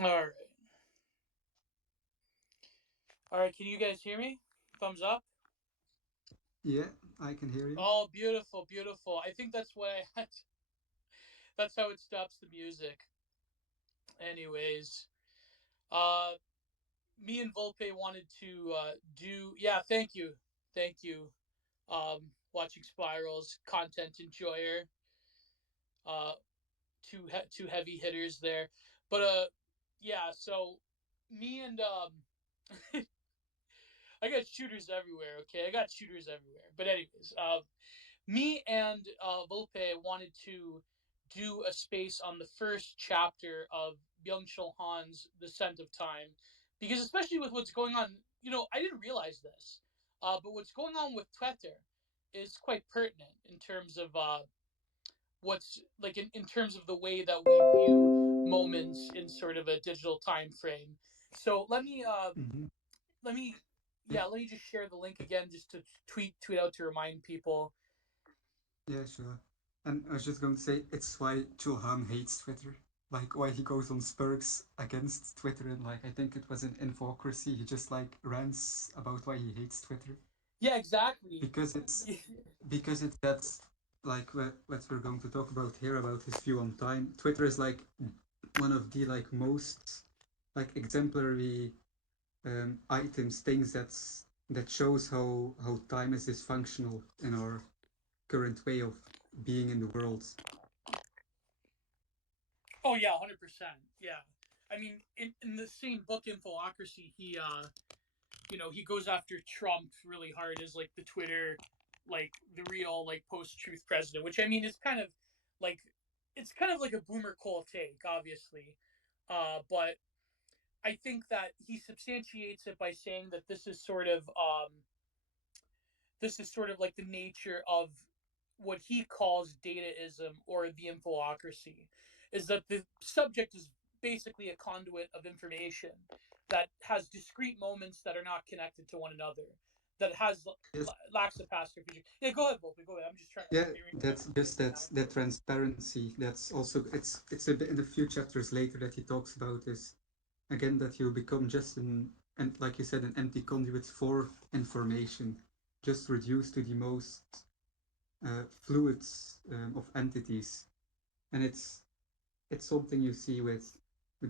All right. All right. Can you guys hear me? Thumbs up. Yeah, I can hear you. Oh, beautiful, beautiful. I think that's why that's how it stops the music. Anyways, uh, me and Volpe wanted to do. Yeah, thank you, thank you. Watching Spirals, content enjoyer. Uh, two heavy hitters there, but yeah. So me and I got shooters everywhere. Okay, I got shooters everywhere. But anyways, me and Volpe wanted to do a space on the first chapter of Byung-Chul Han's The Scent of Time, because especially with what's going on, I didn't realize this, but what's going on with Twitter is quite pertinent in terms of what's like in terms of the way that we view moments in sort of a digital time frame. So Hmm. let me Yeah, yeah, let me just share the link again just to tweet out to remind people. yeah, sure. And I was just going to say it's why Chulhan hates Twitter. Like why he goes on spurgs against Twitter, and like I think it was in Infocracy, he just like rants about why he hates Twitter. Yeah, exactly. Because it's that's like what we're going to talk about here about his view on time. Twitter is like one of the like most like exemplary items, things that shows how time is dysfunctional in our current way of being in the world. Oh yeah, 100%. Yeah. I mean, in the same book, Infocracy, he goes after Trump really hard as like the Twitter, like the real like post truth president, which I mean is kind of like it's kind of like a boomer Cole take, obviously, but I think that he substantiates it by saying that this is sort of like the nature of what he calls dataism or the infocracy, is that the subject is basically a conduit of information that has discrete moments that are not connected to one another, that has Yes, lacks a past or future. Yeah, go ahead, Volpe, go ahead. I'm just trying to yeah, hear that's just that transparency. That's also it's a bit in a few chapters later that he talks about this again, that you become just an and like you said an empty conduit for information, just reduced to the most fluids of entities, and it's something you see with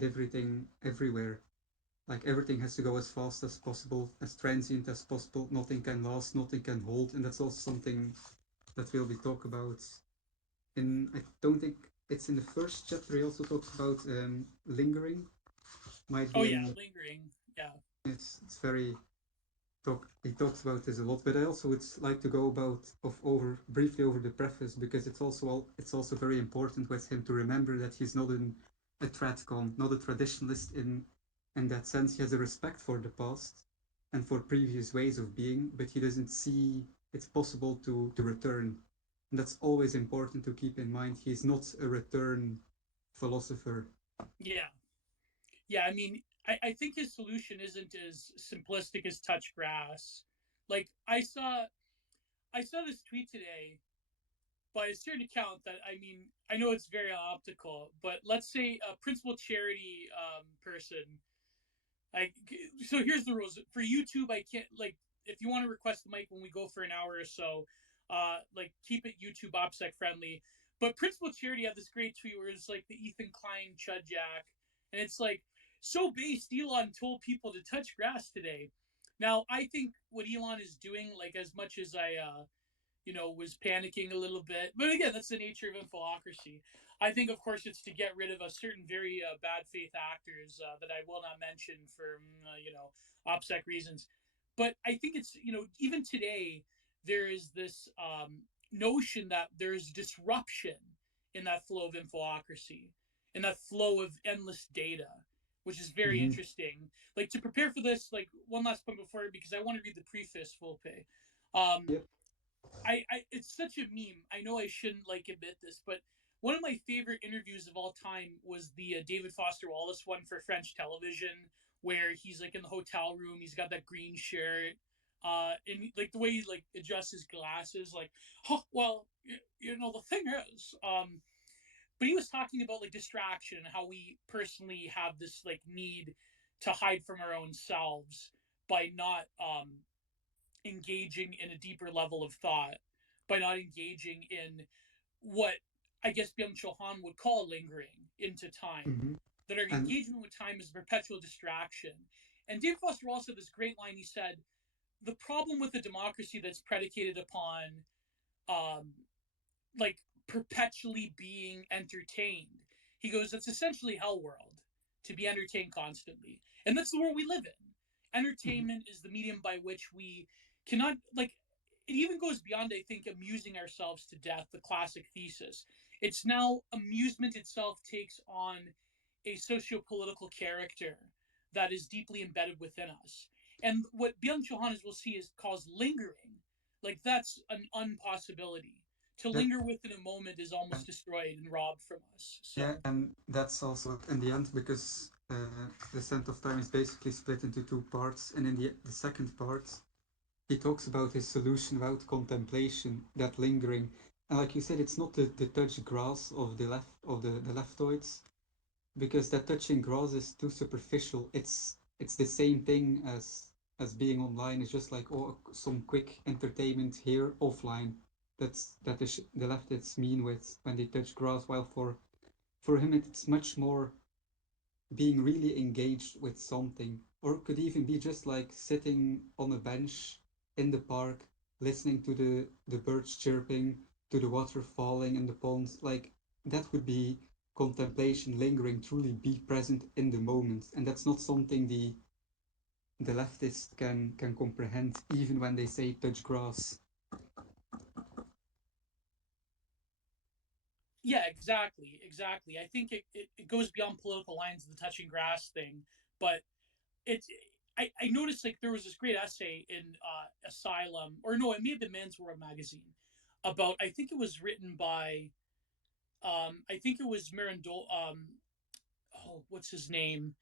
everything everywhere. Like everything has to go as fast as possible, as transient as possible. Nothing can last, nothing can hold, and that's also something that we'll be talk about. In I don't think it's in the first chapter. He also talks about lingering. Might Oh be yeah, in lingering. Yeah. it's very talk. He talks about this a lot, but I also would like to go about of over briefly over the preface because it's also very important with him to remember that he's not a tradcon, not a traditionalist in that sense. He has a respect for the past and for previous ways of being, but he doesn't see it's possible to return. And that's always important to keep in mind. He's not a return philosopher. Yeah. Yeah, I mean, I think his solution isn't as simplistic as touch grass. Like I saw this tweet today by a certain account that, I mean, I know it's very optical, but let's say a principal charity person. Like, so here's the rules for YouTube. I can't like if you want to request the mic when we go for an hour or so, like keep it YouTube OPSEC friendly. But principal charity had this great tweet where it's like the Ethan Klein Chud Jack, and it's like so based. Elon told people to touch grass today. Now I think what Elon is doing, like as much as I was panicking a little bit. But again, that's the nature of infocracy. I think, of course, it's to get rid of a certain very bad faith actors that I will not mention for, OPSEC reasons. But I think it's, even today, there is this notion that there's disruption in that flow of infocracy, in that flow of endless data, which is very Mm-hmm. interesting. Like to prepare for this, like one last point before, because I want to read the preface full pay. Um, Yep. it's such a meme. I know I shouldn't like admit this, but one of my favorite interviews of all time was the David Foster Wallace one for French television, where he's like in the hotel room, he's got that green shirt, and like the way he like adjusts his glasses, like, oh well, the thing is, but he was talking about like distraction and how we personally have this like need to hide from our own selves by not engaging in a deeper level of thought, by not engaging in what I guess Byung-Chul would call lingering into time. Hmm. That our And engagement with time is a perpetual distraction. And David Foster Wallace had this great line. He said, "The problem with a democracy that's predicated upon um, like perpetually being entertained." He goes, "That's essentially hell world, to be entertained constantly." And that's the world we live in. mhm, Entertainment is the medium by which we cannot like it even goes beyond, I think, amusing ourselves to death, the classic thesis. It's now amusement itself takes on a socio-political character that is deeply embedded within us. And what Byung-Chul, as we'll see, is calls lingering. Like that's an impossibility. To that linger within a moment is uh, almost destroyed and robbed from us. yeah, So and that's also in the end because the scent of time is basically split into two parts, and in the second part, he talks about his solution about contemplation, that lingering. And like you said, it's not the touch grass of the leftoids, because that touching grass is too superficial. It's the same thing as being online. It's just like, oh, some quick entertainment here offline. That is the leftists mean with when they touch grass. While for him it's much more being really engaged with something, or it could even be just like sitting on a bench in the park, listening to the birds chirping, to the water falling in the ponds. Like that would be contemplation, lingering, truly be present in the moment. And that's not something the leftist can comprehend, even when they say touch grass. yeah, exactly, exactly. I think it goes beyond political lines of the touching grass thing, but it's I noticed like there was this great essay in Asylum, or no, it may have been Men's World magazine, about I think it was written by I think it was Mirandol oh what's his name,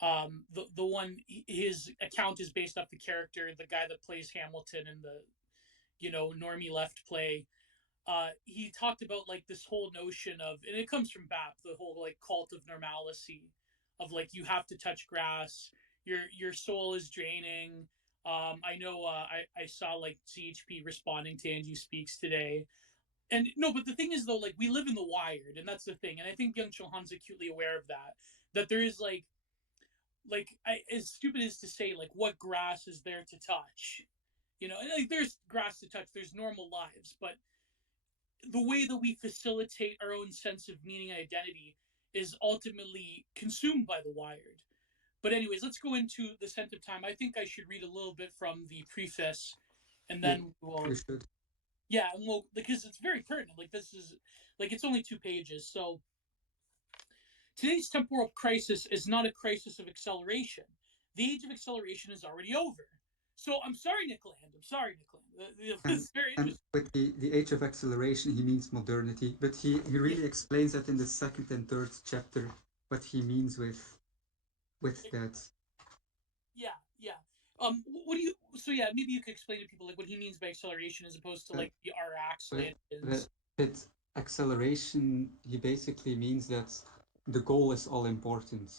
the one his account is based off the character, the guy that plays Hamilton in the Normie Left play. He talked about like this whole notion of, and it comes from BAP, the whole like cult of normalcy, of like you have to touch grass, your soul is draining. I know I saw like CHP responding to Angie Speaks today, and no, but the thing is though, like we live in the wired, and that's the thing, and I think Byung-Chul Han's acutely aware of that. That there is as stupid as to say like what grass is there to touch, like there's grass to touch, there's normal lives, but the way that we facilitate our own sense of meaning and identity is ultimately consumed by the wired. But anyways, let's go into the scent of time. I think I should read a little bit from the preface, and Yeah, then you we'll should. yeah, and we'll because it's very pertinent. Like this is like it's only 2 pages. So today's temporal crisis is not a crisis of acceleration. The age of acceleration is already over. So I'm sorry, Nick Land. I'm sorry, Nick Land. And It's very and interesting. with the age of acceleration, he means modernity, but he Yeah, really explains that in the second and third chapter what he means with that. yeah, yeah. What do you? So yeah, maybe you could explain to people like what he means by acceleration as opposed to Uh, like the RX with, Landons. with acceleration, he basically means that the goal is all important.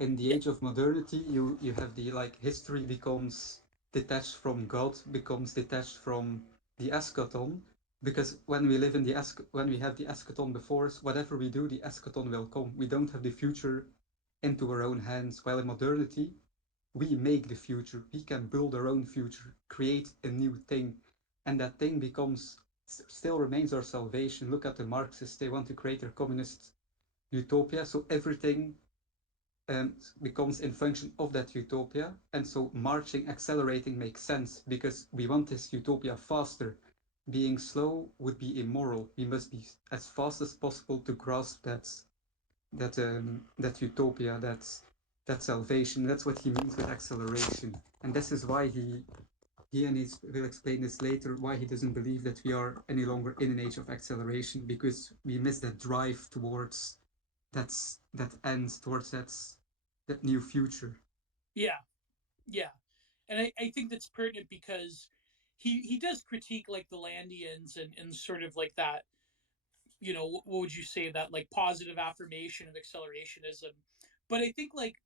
In the Yeah, age of modernity, you have the like history becomes detached from God, becomes detached from the eschaton, because when we live in when we have the eschaton before us, whatever we do, the eschaton will come. We don't have the future into our own hands. While in modernity, we make the future. We can build our own future, create a new thing, and that thing becomes still remains our salvation. Look at the Marxists; they want to create their communist utopia, so everything becomes in function of that utopia, and so marching, accelerating makes sense because we want this utopia faster. Being slow would be immoral. We must be as fast as possible to grasp that utopia, that salvation. That's what he means with acceleration, and this is why he and he will explain this later why he doesn't believe that we are any longer in an age of acceleration, because we miss that drive towards that end, towards that new future. yeah, yeah. And I think that's pertinent because he does critique like the Landians and sort of like that what would you say, that like positive affirmation of accelerationism. But I think like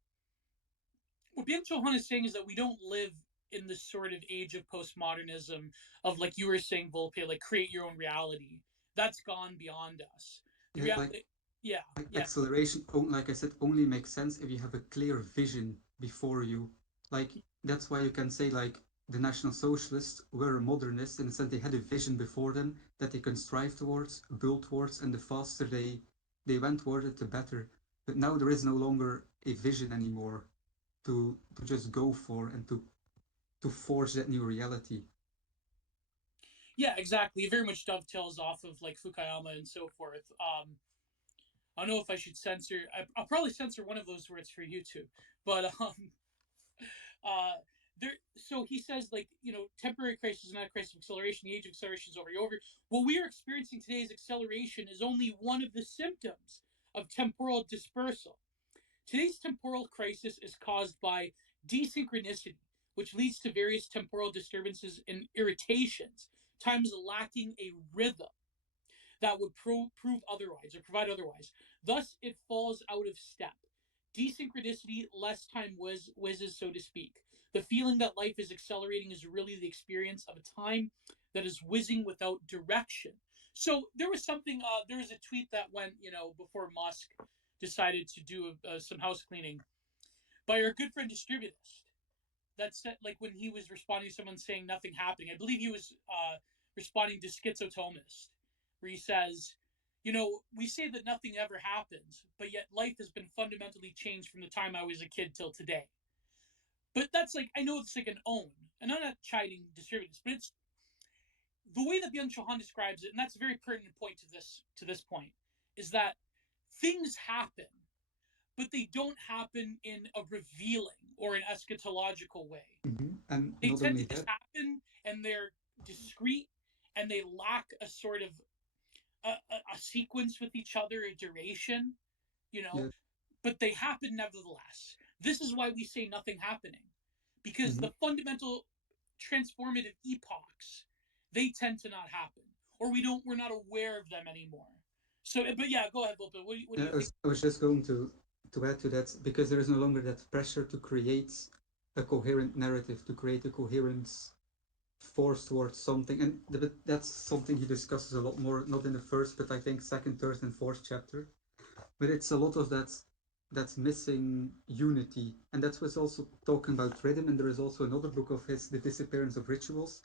what Byung-Chul is saying is that we don't live in this sort of age of postmodernism of, like you were saying, Volpe, like create your own reality. That's gone beyond us. The Yeah, reality, yeah, yeah, acceleration, like I said, only makes sense if you have a clear vision before you. Like that's why you can say like the National Socialists were modernists in the sense they had a vision before them that they can strive towards, build towards, and the faster they went toward it, the better. But now there is no longer a vision anymore to just go for and to forge that new reality. yeah, exactly. It very much dovetails off of like Fukuyama and so forth. I don't know if I should censor. I'll probably censor one of those words for YouTube, but uh, there. So he says, like, temporary crisis is not a crisis of acceleration. The age of acceleration is over. You're over. What we are experiencing today as acceleration is only one of the symptoms of temporal dispersal. Today's temporal crisis is caused by desynchronicity, which leads to various temporal disturbances and irritations, times lacking a rhythm that would prove otherwise or provide otherwise. Thus, it falls out of step. Desynchronicity, less time whizzes, so to speak. The feeling that life is accelerating is really the experience of a time that is whizzing without direction. So there was something. There was a tweet that went, before Musk decided to do some house cleaning by our good friend Distributist. That said, like when he was responding to someone saying nothing happening, I believe he was responding to Schizotomist, where he says, we say that nothing ever happens, but yet life has been fundamentally changed from the time I was a kid till today. But that's like, I know it's like an own, and I'm not chiding distributors, but it's the way that Byung-Chul describes it, and that's a very pertinent point to this point, is that things happen, but they don't happen in a revealing or an eschatological way. And They not tend only to just that, happen, and they're discrete, and they lack a sort of a sequence with each other, a duration, you know, yeah, but they happen nevertheless. This is why we say nothing happening, because mhm. the fundamental transformative epochs, they tend to not happen, or we're not aware of them anymore. So, but yeah, go ahead, Volpe. What do you think? I was just going to add to that because there is no longer that pressure to create a coherent narrative, to create a coherent force towards something, and that's something he discusses a lot more, not in the first, but I think second, third, and fourth chapter. But it's a lot of that's missing unity, and that's what's also talking about rhythm. And there is also another book of his, The Disappearance of Rituals,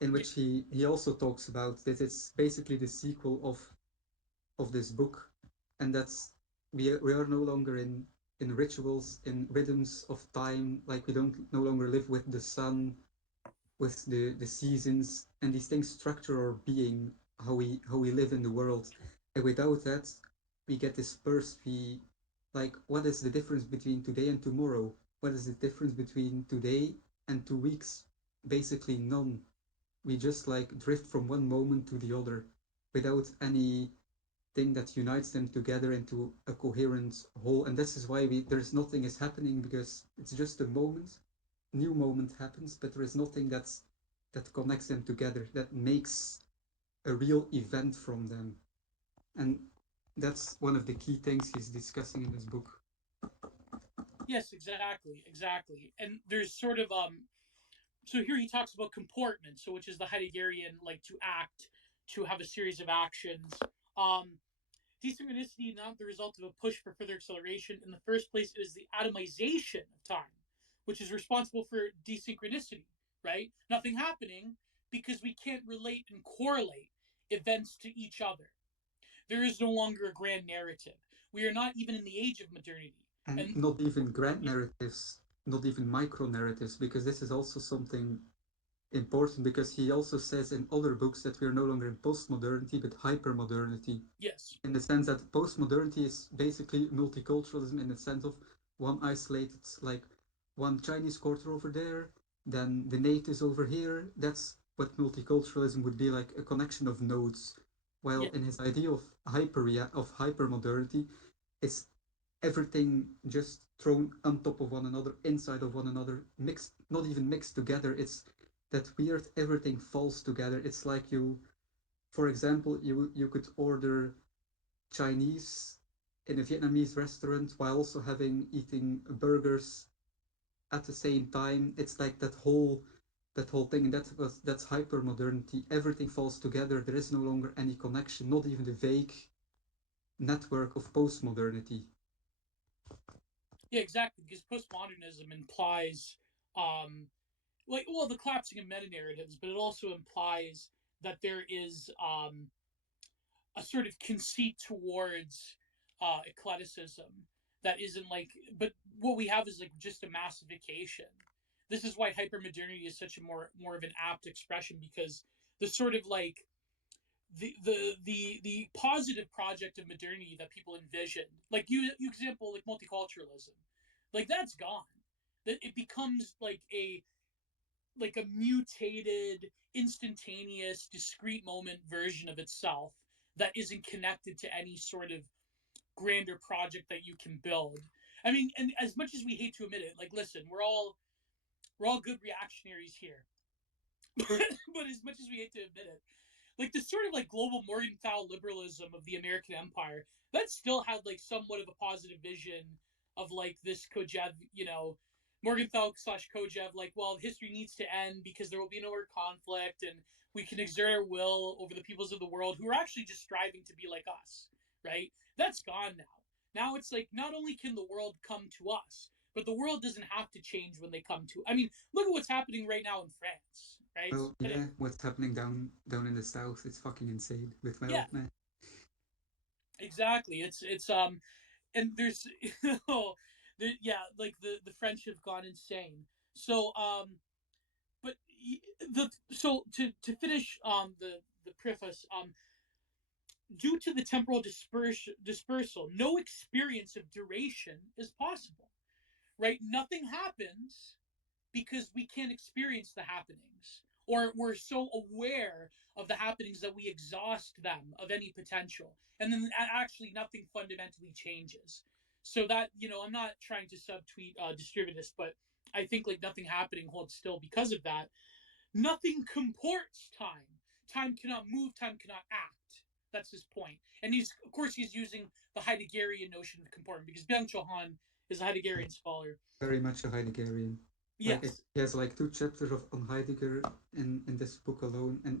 in Yeah, which he also talks about that it's basically the sequel of this book, and that's we are no longer in rituals, in rhythms of time. Like we don't no longer live with the sun, with the seasons, and these things structure our being, how we live in the world. And without that, we get dispersed. We like what is the difference between today and tomorrow? What is the difference between today and 2 weeks? Basically none. We just like drift from one moment to the other without any thing that unites them together into a coherent whole. And this is why there's nothing is happening, because it's just a moment, new moment happens, but there is nothing that connects them together, that makes a real event from them. And that's one of the key things he's discussing in this book. yes, exactly, exactly. And there's sort of so here he talks about comportment, so which is the Heideggerian, like to act, to have a series of actions. Um, Desynchronicity, not the result of a push for further acceleration. In the first place, it is the atomization of time, which is responsible for desynchronicity, right? Nothing happening because we can't relate and correlate events to each other. There is no longer a grand narrative. We are not even in the age of modernity. And And not even grand narratives, not even micro narratives, because this is also something important, because he also says in other books that we are no longer in postmodernity but hyper-modernity, yes, in the sense that postmodernity is basically multiculturalism, in the sense of one isolated, like one Chinese quarter over there, then the natives over here. That's what multiculturalism would be, like a connection of nodes. While yeah, in his idea of hyper modernity, it's everything just thrown on top of one another, inside of one another, mixed, not even mixed together. It's that weird everything falls together. It's like for example, you could order Chinese in a Vietnamese restaurant while also having eating burgers at the same time. It's like that whole thing, and that's hyper modernity. Everything falls together. There is no longer any connection, not even the vague network of postmodernity. Yeah, exactly. Because postmodernism implies, um, like, well, the collapsing of meta narratives, but it also implies that there is a sort of conceit towards eclecticism that isn't like, but what we have is like just a massification. This is why hypermodernity is such a more of an apt expression, because the sort of like the positive project of modernity that people envisioned, like you example like multiculturalism, like that's gone. That it becomes like a mutated, instantaneous, discrete moment version of itself that isn't connected to any sort of grander project that you can build. I mean, and as much as we hate to admit it, like listen, we're all good reactionaries here, but as much as we hate to admit it, like the sort of like global Morgenthau liberalism of the American Empire, that still had like somewhat of a positive vision of like this Kojev, Morgenthau slash Kojev, like, well, history needs to end because there will be no more conflict and we can exert our will over the peoples of the world who are actually just striving to be like us, right? That's gone now. Now it's like not only can the world come to us, but the world doesn't have to change when they come to. I mean, look at what's happening right now in France, right? Well, yeah, what's happening down in the south? It's fucking insane with my Yeah, old man. exactly. It's and there's yeah, like the French have gone insane. So but the so to finish the preface, due to the temporal dispersal, no experience of duration is possible, right? Nothing happens because we can't experience the happenings, or we're so aware of the happenings that we exhaust them of any potential, and then actually nothing fundamentally changes. So that, I'm not trying to subtweet distributist, but I think like nothing happening holds still because of that. Nothing comports time cannot move, time cannot act. That's his point. And he's, of course, he's using the Heideggerian notion of comportment, because Byung-Chul is a Heideggerian scholar. Very much a Heideggerian. Like Yes. he has like two chapters on Heidegger in this book alone, and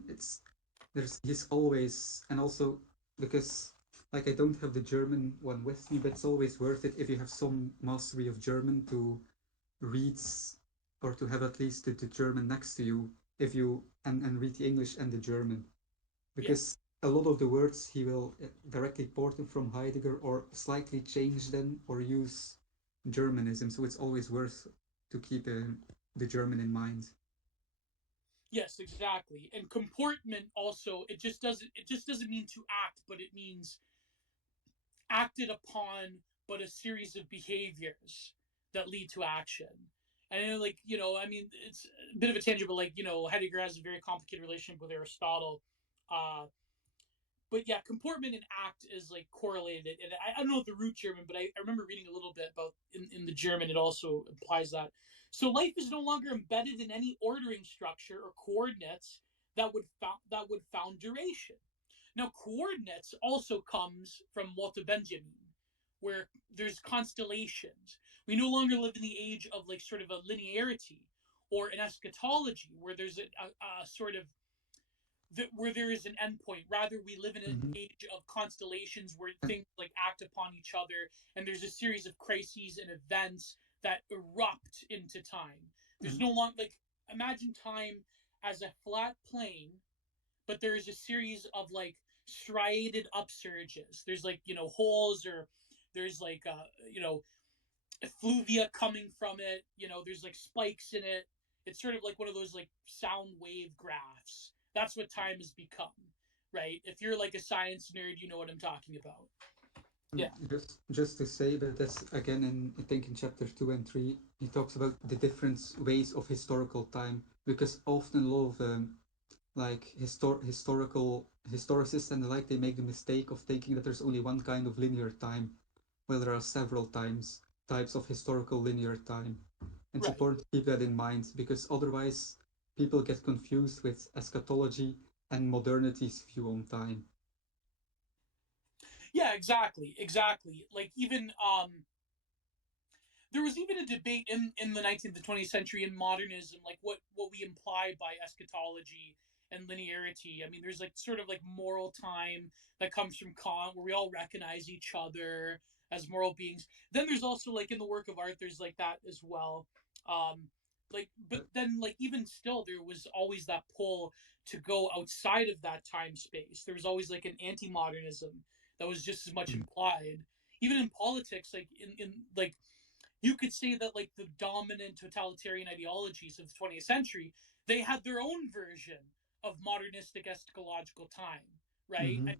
he's always, and also because like I don't have the German one with me, but it's always worth it if you have some mastery of German to read or to have at least the German next to you if you and read the English and the German, Yeah. because a lot of the words he will directly port them from Heidegger or slightly change them or use Germanism. So it's always worth to keep the German in mind. Yes, exactly. And comportment also, it just doesn't mean to act, but it means acted upon, but a series of behaviors that lead to action. And like, I mean, it's a bit of a tangent, but like, Heidegger has a very complicated relationship with Aristotle. But yeah, comportment and act is like correlated. And I don't know the root German, but I remember reading a little bit about in the German, it also implies that. So life is no longer embedded in any ordering structure or coordinates that would found duration. Now, coordinates also comes from Walter Benjamin, where there's constellations. We no longer live in the age of like sort of a linearity or an eschatology where there's a sort of where there is an endpoint. Rather, we live in an Mm-hmm. age of constellations where And, things like act upon each other, and there's a series of crises and events that erupt into time. There's and no longer like imagine time as a flat plane, but there's a series of like striated upsurges. There's like holes, or there's like effluvia coming from it. There's like spikes in it. It's sort of like one of those like sound wave graphs. That's what time has become, right? If you're like a science nerd, you know what I'm talking about. Yeah. just to say, but that's again in I think in chapter 2 and 3 he talks about the different ways of historical time, because often a lot of like historicists and the like, they make the mistake of thinking that there's only one kind of linear time. Well, there are several types of historical linear time. It's Right. important to keep that in mind, because otherwise people get confused with eschatology and modernity's view on time. Yeah, exactly, exactly. Like even there was even a debate in the 19th and 20th century in modernism, like what we imply by eschatology and linearity. I mean, there's like sort of like moral time that comes from Kant, where we all recognize each other as moral beings. Then there's also like in the work of art, there's like that as well. Um, like, but then like even still, there was always that pull to go outside of that time space. There was always like an anti-modernism that was just as much Mm. implied. Even in politics, like in like you could say that like the dominant totalitarian ideologies of the 20th century, they had their own version of modernistic eschatological time, right? Mm-hmm. I mean,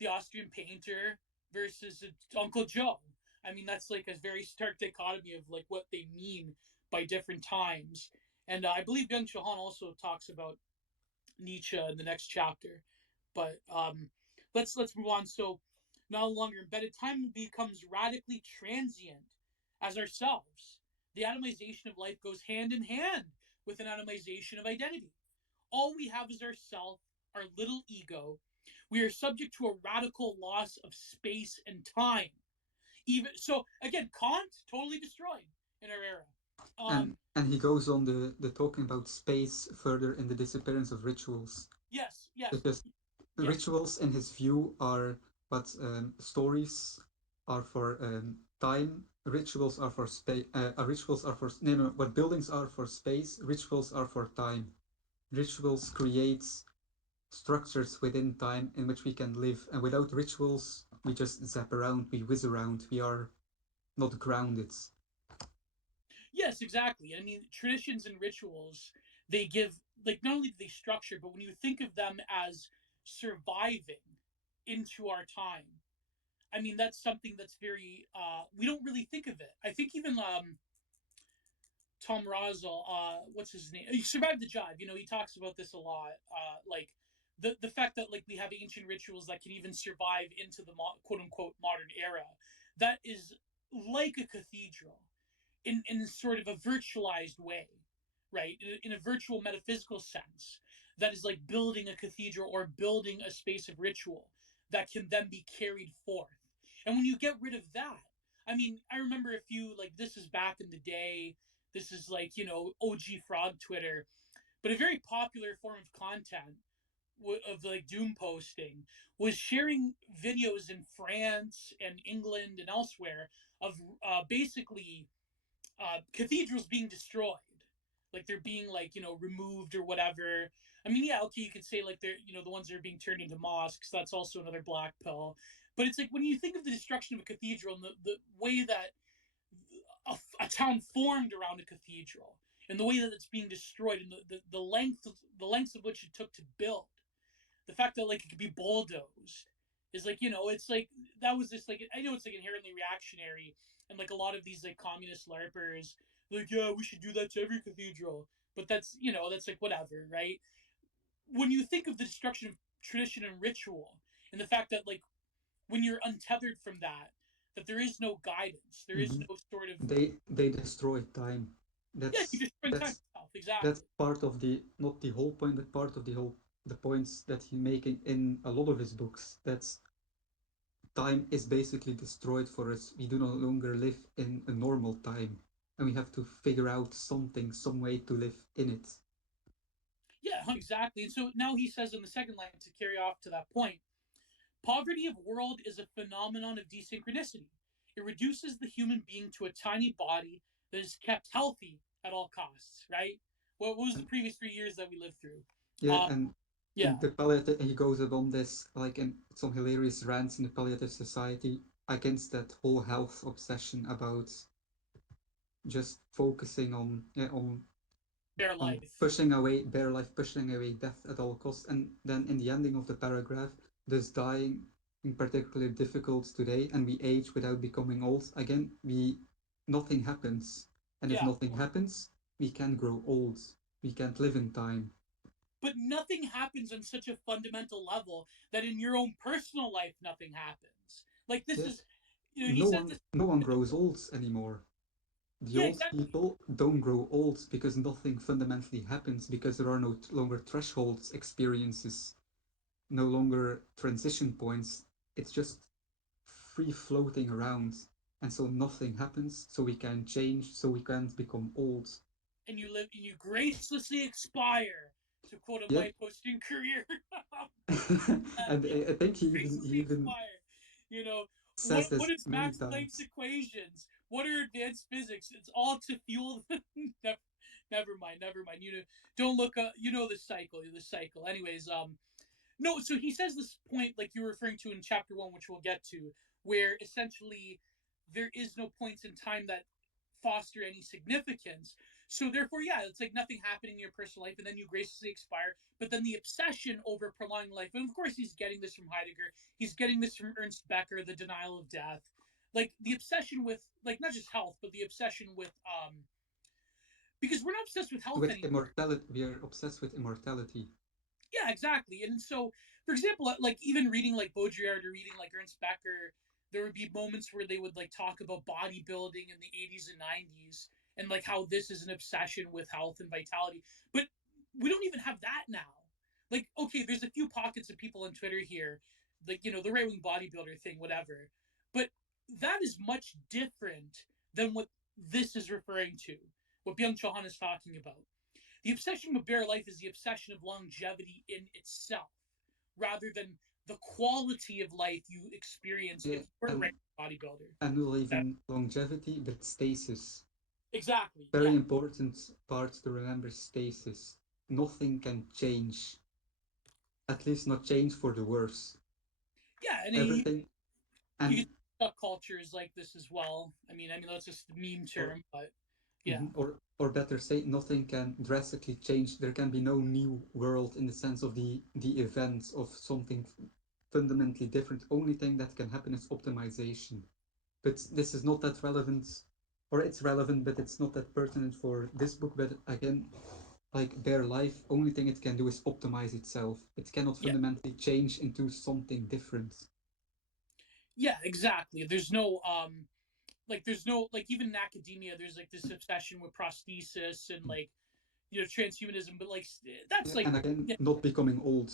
the Austrian painter versus Uncle Joe. I mean, that's like a very stark dichotomy of like what they mean by different times. And I believe Byung-Chul also talks about Nietzsche in the next chapter. But let's move on. So, no longer embedded time becomes radically transient as ourselves. The atomization of life goes hand in hand with an atomization of identity. All we have is ourself, our little ego. We are subject to a radical loss of space and time. Even so, again, Kant totally destroyed in our era. And he goes on the talking about space further in the disappearance of rituals, Yes, yes, because yeah. rituals in his view are what stories are for time, rituals are for space, rituals are for no, no, what buildings are for space, rituals are for time. Rituals create structures within time in which we can live, and without rituals we just zap around, we whiz around, we are not grounded. Yes, exactly. I mean, traditions and rituals, they give, like, not only do they structure, but when you think of them as surviving into our time, I mean, that's something that's very, we don't really think of it. I think even Tom Rosal, what's his name? He survived the jive. You know, he talks about this a lot. Like, the fact that, like, we have ancient rituals that can even survive into the quote unquote modern era, that is like a cathedral in sort of a virtualized way, right? In a virtual metaphysical sense, that is like building a cathedral or building a space of ritual that can then be carried forth. And when you get rid of that, I mean, I remember a few, like, this is back in the day, this is like, OG Frog Twitter, but a very popular form of content of like doom posting was sharing videos in France and England and elsewhere of basically cathedrals being destroyed, like they're being like removed or whatever. I mean, yeah, okay, you could say like they're the ones that are being turned into mosques. That's also another black pill. But it's like when you think of the destruction of a cathedral and the way that a town formed around a cathedral and the way that it's being destroyed and the lengths of which it took to build, the fact that like it could be bulldozed is like it's like that was just like I know it's like inherently reactionary and like a lot of these like communist larpers like yeah we should do that to every cathedral, but that's like whatever, right? When you think of the destruction of tradition and ritual and the fact that like when you're untethered from that, that there is no guidance, there is Mhm. no sort of They destroy time. yeah, you That's destroy time that's itself, that's exactly. part of the not the whole point, but part of the points that he's making in a lot of his books. That's time is basically destroyed for us. We do no longer live in a normal time, and we have to figure out something, some way to live in it. Yeah, exactly. And so now he says in the second line to carry off to that point, poverty of world is a phenomenon of desynchronicity. It reduces the human being to a tiny body that is kept healthy at all costs, right? What was the And previous 3 years that we lived through? yeah, Uh, and yeah, the palliative, he goes on this like in some hilarious rants in the palliative society against that whole health obsession about just focusing on their on life. pushing away bare life, pushing away death at all costs. And then in the ending of the paragraph, thus dying in particularly difficult today, and we age without becoming old. Again, we nothing happens. And if Yeah, nothing happens, we can't grow old. We can't live in time. but nothing happens on such a fundamental level that in your own personal life nothing happens. Like this Yeah, is, he says this. no one grows old anymore. The Yeah, old exactly. people don't grow old because nothing fundamentally happens, because there are no longer thresholds, experiences, no longer transition points. It's just free floating around. And so nothing happens, so we can change, so we can't become old. And you live and you gracelessly expire, to quote a Yeah. white posting career. And Yeah, I think he graciously even expire. You know, says what this is many Max Planck's times. equations? What are advanced physics? It's all to fuel. never, never mind, never mind. You know, don't look up. You know the cycle. The cycle. Anyways, no. So he says this point, like you were referring to in chapter one, which we'll get to, where essentially there is no points in time that foster any significance. So therefore, yeah, it's like nothing happening in your personal life, and then you graciously expire. But then the obsession over prolonging life, and of course, he's getting this from Heidegger. He's getting this from Ernst Becker, the denial of death. Like the obsession with, like, not just health, but the obsession with, because we're not obsessed with health With anymore. immortality, we are obsessed with immortality. Yeah, exactly. And so, for example, like even reading like Baudrillard or reading like Ernst Becker, there would be moments where they would like talk about bodybuilding in the 80s and 90s and like how this is an obsession with health and vitality. But we don't even have that now. Like, okay, there's a few pockets of people on Twitter here, like, you know, the right wing bodybuilder thing, whatever. But that is much different than what this is referring to, what Byung-Chul is talking about. The obsession with bare life is the obsession of longevity in itself, rather than the quality of life you experience Yeah, if you're a regular bodybuilder. and not That, even longevity, but stasis. exactly. Very Yeah. important part to remember, stasis. Nothing can change, at least not change for the worse. Yeah, and Everything, you and get subcultures like this as well. I mean that's just the meme or term, but yeah. mhm, or better say, nothing can drastically change. There can be no new world in the sense of the events of something fundamentally different. Only thing that can happen is optimization. But this is not that relevant, or it's relevant, but it's not that pertinent for this book. But again, like bare life, only thing it can do is optimize itself. It cannot Yeah. fundamentally change into something different. Yeah, exactly. There's no like there's no like even in academia there's like this obsession with prosthesis and like, you know, transhumanism, but like that's Yeah, like, and again, yeah. not becoming old.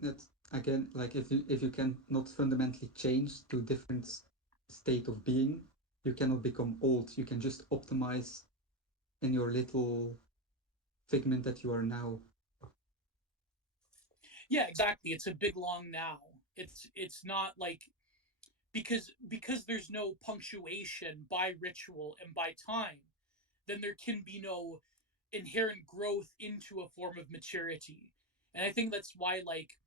That again, like if you can not fundamentally change to a different state of being, you cannot become old. You can just optimize in your little figment that you are now. Yeah, exactly. It's a big long now. It's not like, because there's no punctuation by ritual and by time, then there can be no inherent growth into a form of maturity. And I think that's why, like,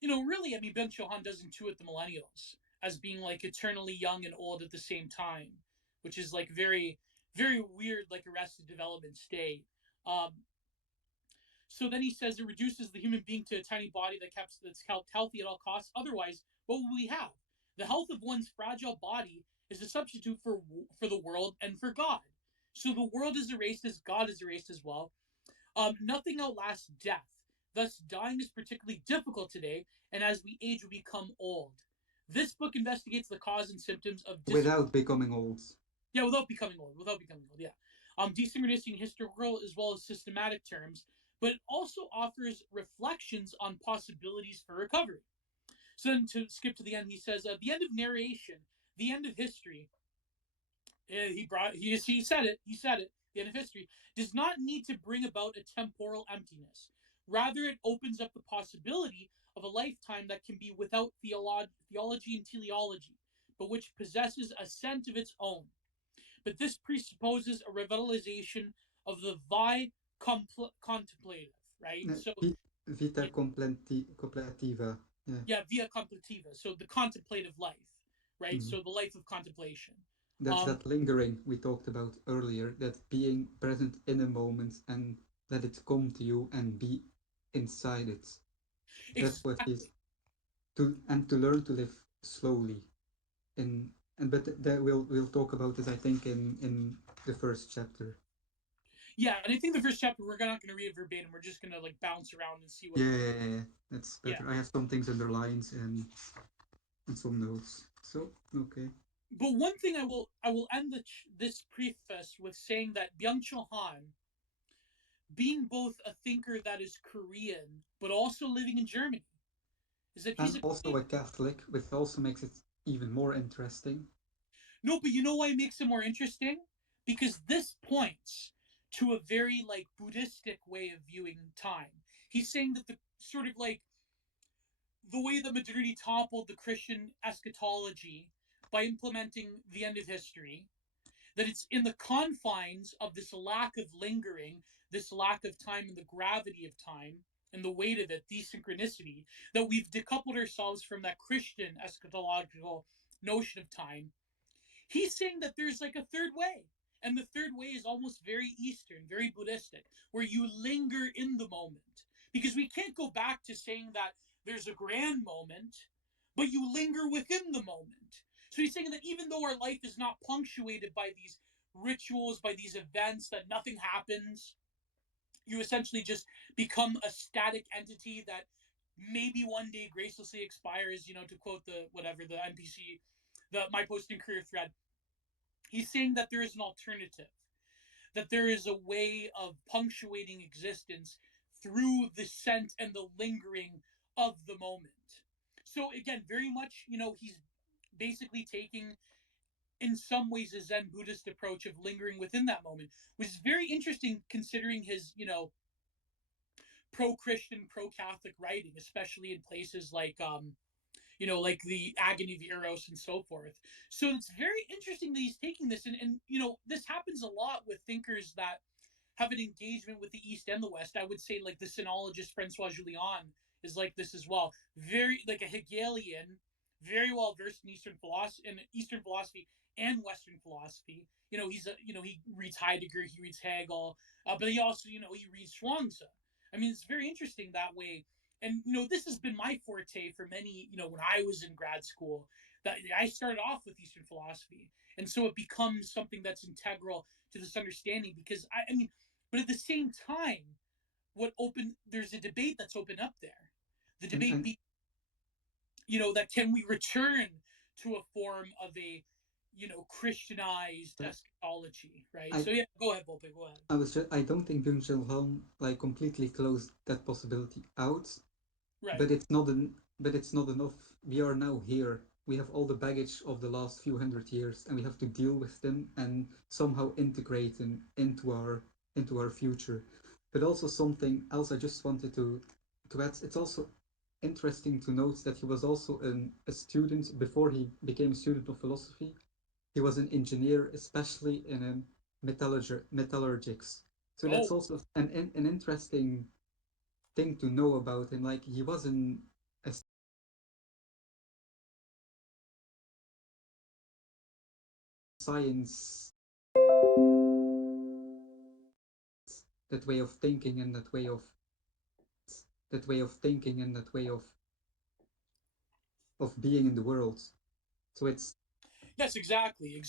you know, really, I mean, Ben Chohan does intuit the millennials as being like eternally young and old at the same time, which is like very, very weird, like arrested development state. So then he says it reduces the human being to a tiny body that's kept healthy at all costs. Otherwise, what will we have? The health of one's fragile body is a substitute for the world and for God. So the world is erased as God is erased as well. Nothing outlasts death. Thus, dying is particularly difficult today, and as we age, we become old. This book investigates the cause and symptoms of Without becoming old. yeah, without becoming old. Without becoming old, yeah. Desynchronicity in historical as well as systematic terms, but it also offers reflections on possibilities for recovery. So then to skip to the end, he says, the end of narration, the end of history, he said it, the end of history, does not need to bring about a temporal emptiness. Rather, it opens up the possibility of a lifetime that can be without theology and teleology, but which possesses a scent of its own. But this presupposes a revitalization of the contemplative, right? So Vita yeah, contemplativa. Yeah. yeah, via contemplativa, so the contemplative life, right? Mhm. So the life of contemplation. That's Um, that lingering we talked about earlier, that being present in a moment and let it come to you and be inside it. That's what he's exactly. to learn to live slowly. And but that we'll talk about it, I think, in the first chapter. Yeah, and I think the first chapter we're not going to read it verbatim. We're just going to like bounce around and see what Yeah, comes. yeah, yeah, yeah. That's Yeah. better. I have some things underlined and some notes. So okay. But one thing I will end this preface with saying that Byung-Chul Han, being both a thinker that is Korean but also living in Germany, is that he's And a also Korean. a Catholic, which also makes it even more interesting. No, but you know why it makes it more interesting? Because this points to a very like Buddhistic way of viewing time. He's saying that the sort of like the way that modernity toppled the Christian eschatology by implementing the end of history, that it's in the confines of this lack of lingering, this lack of time and the gravity of time and the weight of it, desynchronicity, that we've decoupled ourselves from that Christian eschatological notion of time. He's saying that there's like a third way. And the third way is almost very Eastern, very Buddhistic, where you linger in the moment. Because we can't go back to saying that there's a grand moment, but you linger within the moment. So he's saying that even though our life is not punctuated by these rituals, by these events, that nothing happens, you essentially just become a static entity that maybe one day gracelessly expires, to quote the whatever the NPC, the my posting career thread. He's saying that there is an alternative, that there is a way of punctuating existence through the scent and the lingering of the moment. So again, very much, he's basically taking in some ways a Zen Buddhist approach of lingering within that moment, which is very interesting considering his, pro-Christian, pro-Catholic writing, especially in places like the agony of Eros and so forth. So it's very interesting that he's taking this, and this happens a lot with thinkers that have an engagement with the East and the West. I would say like the sinologist Francois Julian is like this as well. Very like a Hegelian, very well versed in Eastern philosophy and Western philosophy. He reads Heidegger, he reads Hegel, but he also he reads Zhuangzi. I mean, it's very interesting that way. And this has been my forte for many. When I was in grad school, that I started off with Eastern philosophy, and so it becomes something that's integral to this understanding. Because I mean, but at the same time, there's a debate that's open up there. The debate And be that can we return to a form of a Christianized eschatology, right? I So yeah, go ahead, Volpe, go ahead. I don't think Byung-Chul Han like completely closed that possibility out, Right. but it's not enough. We are now here. We have all the baggage of the last few hundred years, and we have to deal with them and somehow integrate them into our future. But also something else I just wanted to add. It's also interesting to note that he was also a student before he became a student of philosophy. He was an engineer, especially in metallurgics. So that's Oh, also an interesting thing to know about him. Like he was a science, that way of thinking and that way of being in the world. So it's yes, exactly.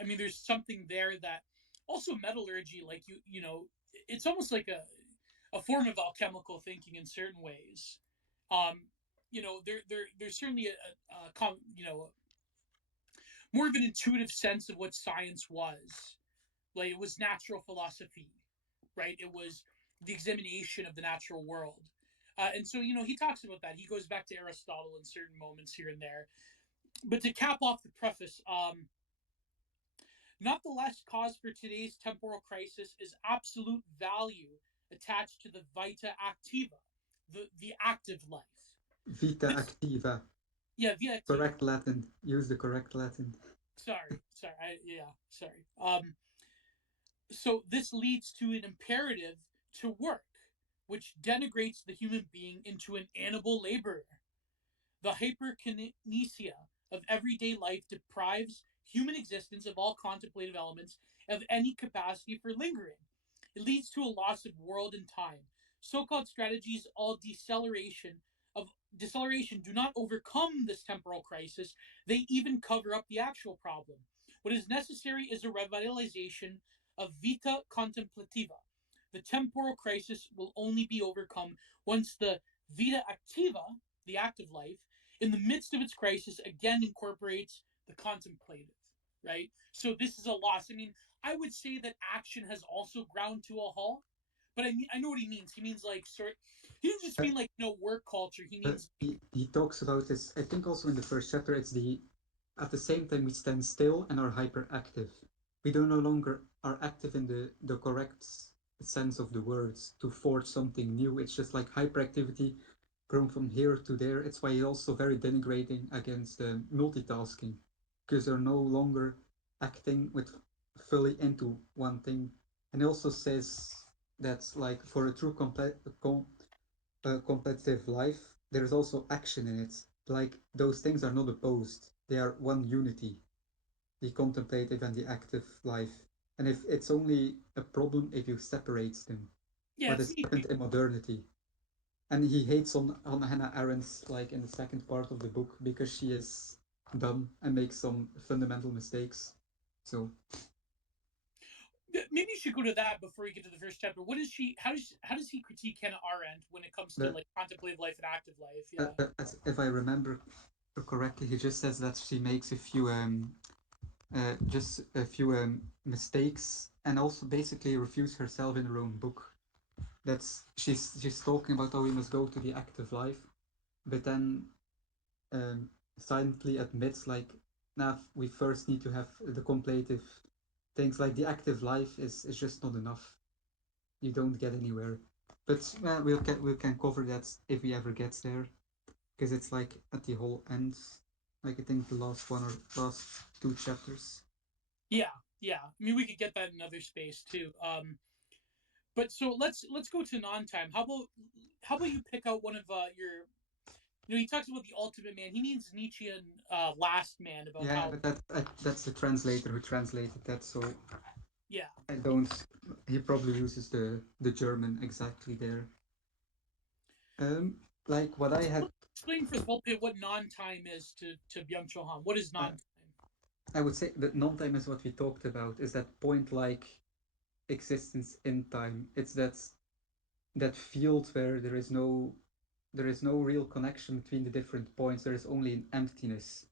I mean, there's something there that also metallurgy, like it's almost like a form of alchemical thinking in certain ways. Um, there's certainly more of an intuitive sense of what science was. Like it was natural philosophy, right? It was the examination of the natural world. And so, he talks about that. He goes back to Aristotle in certain moments here and there. But to cap off the preface, not the less cause for today's temporal crisis is absolute value attached to the vita activa, the active life. vita This, activa. yeah, vita activa. Correct Latin. Use the correct Latin. Sorry, sorry. So this leads to an imperative to work, which denigrates the human being into an animal laborer. The hyperkinesia of everyday life deprives human existence of all contemplative elements of any capacity for lingering. It leads to a loss of world and time. So-called strategies all deceleration do not overcome this temporal crisis, they even cover up the actual problem. What is necessary is a revitalization of vita contemplativa. The temporal crisis will only be overcome once the vita activa, the active life, in the midst of its crisis, again incorporates the contemplative, right? So this is a loss. I mean, I would say that action has also ground to a halt, but I know what he means. He means like sort. He doesn't just mean like work culture. He But means like he talks about this, I think also in the first chapter, it's the at the same time we stand still and are hyperactive. We don't no longer are active in the correct sense of the words to forge something new. It's just like hyperactivity grown from here to there. It's why he's also very denigrating against multitasking because they're no longer acting with fully into one thing. And he also says that like for a true competitive life, there is also action in it. Like those things are not opposed; they are one unity. The contemplative and the active life. And if it's only a problem if you separate them, yeah, what it's has easy. happened in modernity. And he hates on Hannah Arendt, like in the second part of the book, because she is dumb and makes some fundamental mistakes. So Maybe you should go to that before we get to the first chapter. What is she? How does he critique Hannah Arendt when it comes to the like contemplative life and active life? Yeah, as, if I remember correctly, he just says that she makes a few just a few mistakes and also basically refutes herself in her own book. That's she's talking about how we must go to the active life, but then silently admits like, nah, we first need to have the contemplative things. Like the active life is just not enough. You don't get anywhere. But we can cover that if we ever get there, because it's like at the whole end. Like I think the last one or last two chapters. yeah, yeah. I mean, we could get that in another space too. But so let's go to non-time. How about you pick out one of your. He talks about the ultimate man. He means Nietzschean last man about Yeah, how but that's the translator who translated that, so yeah. I don't. He probably uses the German exactly there. Like what I had, Explain for Vulpe what non-time is to Byung-Chul Han. What is uh, non-time? I would say that non-time is what we talked about. Is that point like existence in time? It's that field where there is no real connection between the different points. There is only an emptiness,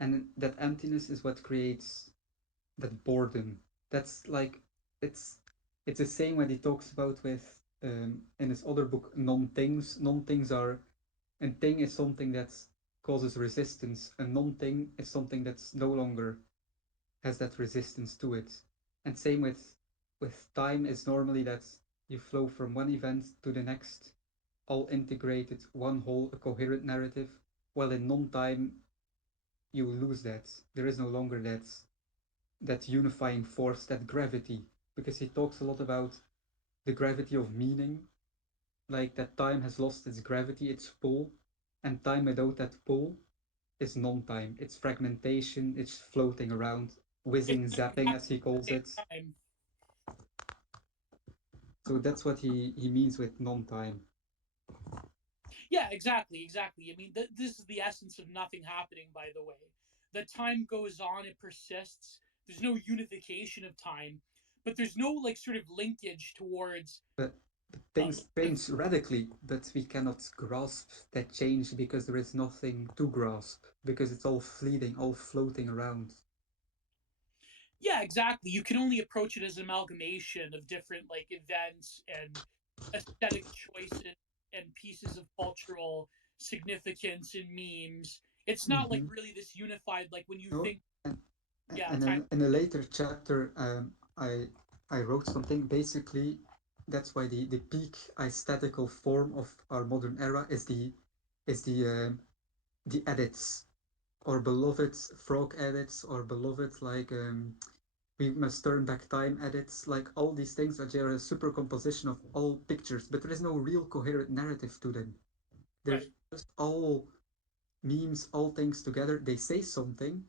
and that emptiness is what creates that boredom. That's like it's it's the same when he talks about with in his other book non-things. Non-things are and thing is something that causes resistance. A non-thing is something that's no longer has that resistance to it. And same with time is normally that you flow from one event to the next, all integrated, one whole, a coherent narrative. While in non-time you lose that. There is no longer that unifying force, that gravity, because he talks a lot about the gravity of meaning, like that time has lost its gravity, its pull, and time without that pull is non-time. It's fragmentation, it's floating around, It's whizzing, never zapping, happened as he at calls the it. same time. So that's what he means with non-time. Yeah, exactly, exactly. I mean, this is the essence of nothing happening. By the way, the time goes on; it persists. There's no unification of time, but there's no like sort of linkage towards But uh, things change radically, but we cannot grasp that change because there is nothing to grasp, because it's all fleeting, all floating around. yeah, exactly. You can only approach it as an amalgamation of different like events and aesthetic choices and pieces of cultural significance and memes. It's not like Mm-hmm. really this unified like when you No, think yeah, and time. then in a later chapter, I wrote something. Basically, that's why the peak aesthetical form of our modern era is the edits, or beloved frog edits, or beloved like we must turn back time edits, like all these things that are a supercomposition of all pictures, but there is no real coherent narrative to them. They're Right. just all memes, all things together. They say something,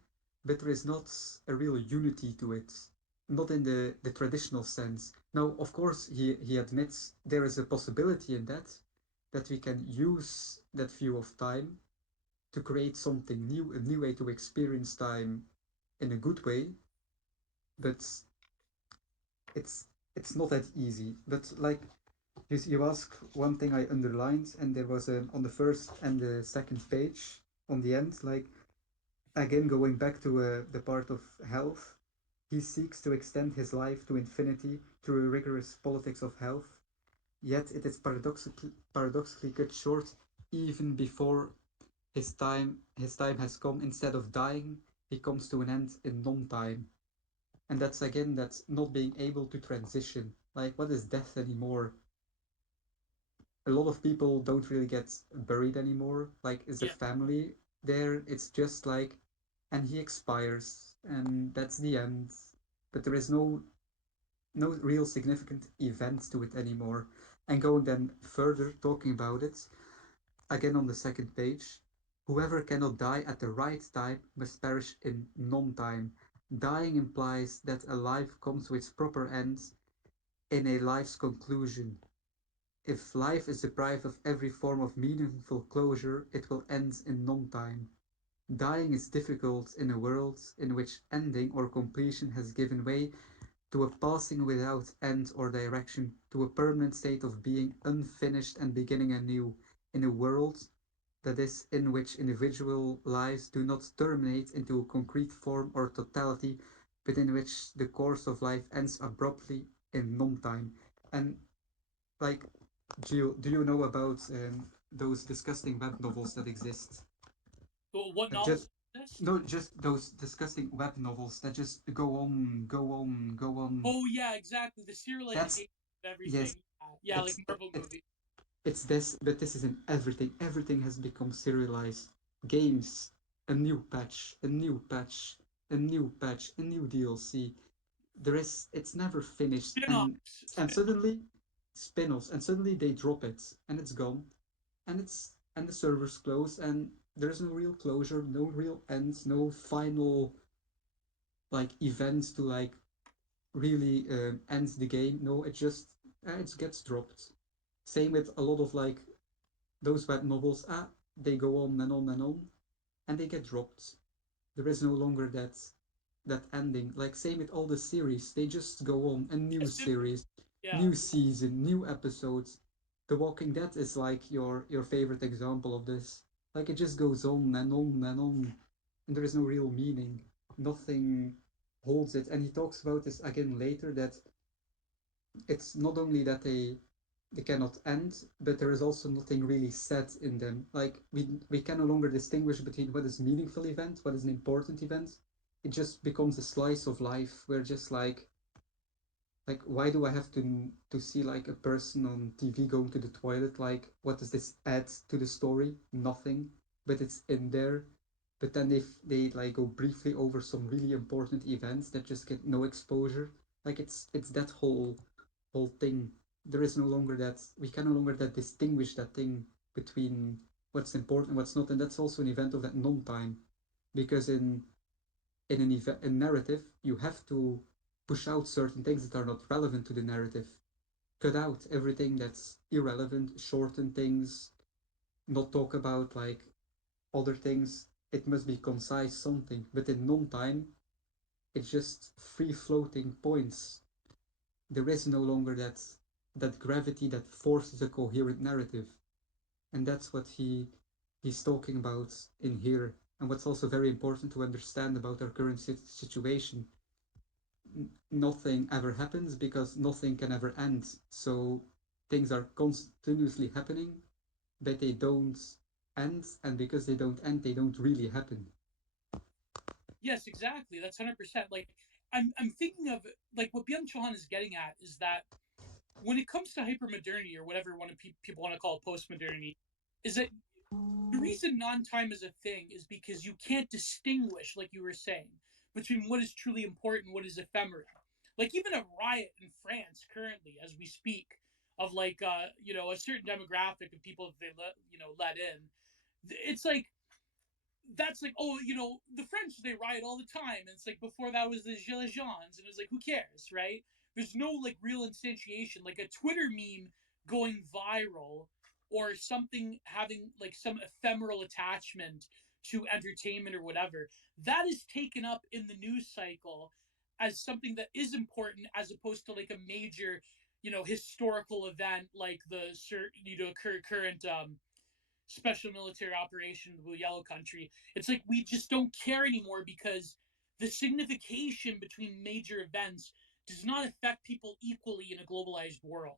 but there is not a real unity to it, not in the traditional sense. Now, of course, he admits there is a possibility in that we can use that view of time to create something new, a new way to experience time in a good way, but it's it's not that easy. But like you ask one thing I underlined, and there was on the first and the second page on the end, like again, going back to the part of health, he seeks to extend his life to infinity through a rigorous politics of health, yet it is paradoxically cut short even before his time has come. Instead of dying, he comes to an end in non-time. And that's again that's not being able to transition. Like what is death anymore? A lot of people don't really get buried anymore. Like is a Yeah. family there? It's just like and he expires and that's the end. But there is no real significant event to it anymore. And going then further talking about it, again on the second page, whoever cannot die at the right time must perish in non-time. Dying implies that a life comes to its proper end in a life's conclusion. If life is deprived of every form of meaningful closure, it will end in non-time. Dying is difficult in a world in which ending or completion has given way to a passing without end or direction, to a permanent state of being unfinished and beginning anew, in a world that is in which individual lives do not terminate into a concrete form or totality, but in which the course of life ends abruptly in non-time. And like, do you know about those disgusting web novels that exist? But what That novels just exist? no, just those disgusting web novels that just go on, go on, go on. Oh yeah, exactly. The That's serialization of yes, everything. Yeah, yeah, like it's Marvel it, movies. it's this, but this is in everything. Everything has become serialized. Games, a new patch, a new patch, a new patch, a new DLC. It's never finished, Spin-offs. and Spin-offs. suddenly spin-offs, and suddenly they drop it, and it's gone, and the servers close, and there's no real closure, no real end, no final like events to like really end the game. No, it gets dropped. Same with a lot of like those web novels. They go on and on and on, and they get dropped. There is no longer that ending. Like same with all the series, they just go on a new Yes, series, yeah. new season, new episodes. The Walking Dead is like your favorite example of this. Like it just goes on and on and on, and there is no real meaning. Nothing holds it. And he talks about this again later that it's not only that they cannot end, but there is also nothing really set in them. Like we can no longer distinguish between what is meaningful event, what is an important event. It just becomes a slice of life where just like why do I have to see like a person on TV going to the toilet? Like what does this add to the story? Nothing, but it's in there. But then if they like go briefly over some really important events that just get no exposure, like it's that whole thing. There is no longer that we can no longer that distinguish that thing between what's important and what's not, and that's also an event of that non-time, because in an event, a narrative, you have to push out certain things that are not relevant to the narrative, cut out everything that's irrelevant, shorten things, not talk about like other things. It must be concise something, but in non-time, it's just free floating points. There is no longer that gravity that forces a coherent narrative, and that's what he's talking about in here. And what's also very important to understand about our current situation, nothing ever happens because nothing can ever end. So things are continuously happening, but they don't end, and because they don't end, they don't really happen. Yes, exactly. That's 100%. Like I'm thinking of like what Byung-Chul is getting at is that when it comes to hypermodernity or whatever one of people want to call it postmodernity, is that the reason non-time is a thing is because you can't distinguish, like you were saying, between what is truly important and what is ephemeral. Like even a riot in France currently, as we speak, of like a certain demographic of people that they let in. It's like that's like, oh, the French, they riot all the time, and it's like before that was the Gilets Jaunes, and it's like, who cares, right? There's no like real instantiation, like a Twitter meme going viral or something having like some ephemeral attachment to entertainment or whatever. That is taken up in the news cycle as something that is important, as opposed to like a major, historical event like the current special military operation in the Blue Yellow Country. It's like we just don't care anymore because the signification between major events does not affect people equally in a globalized world.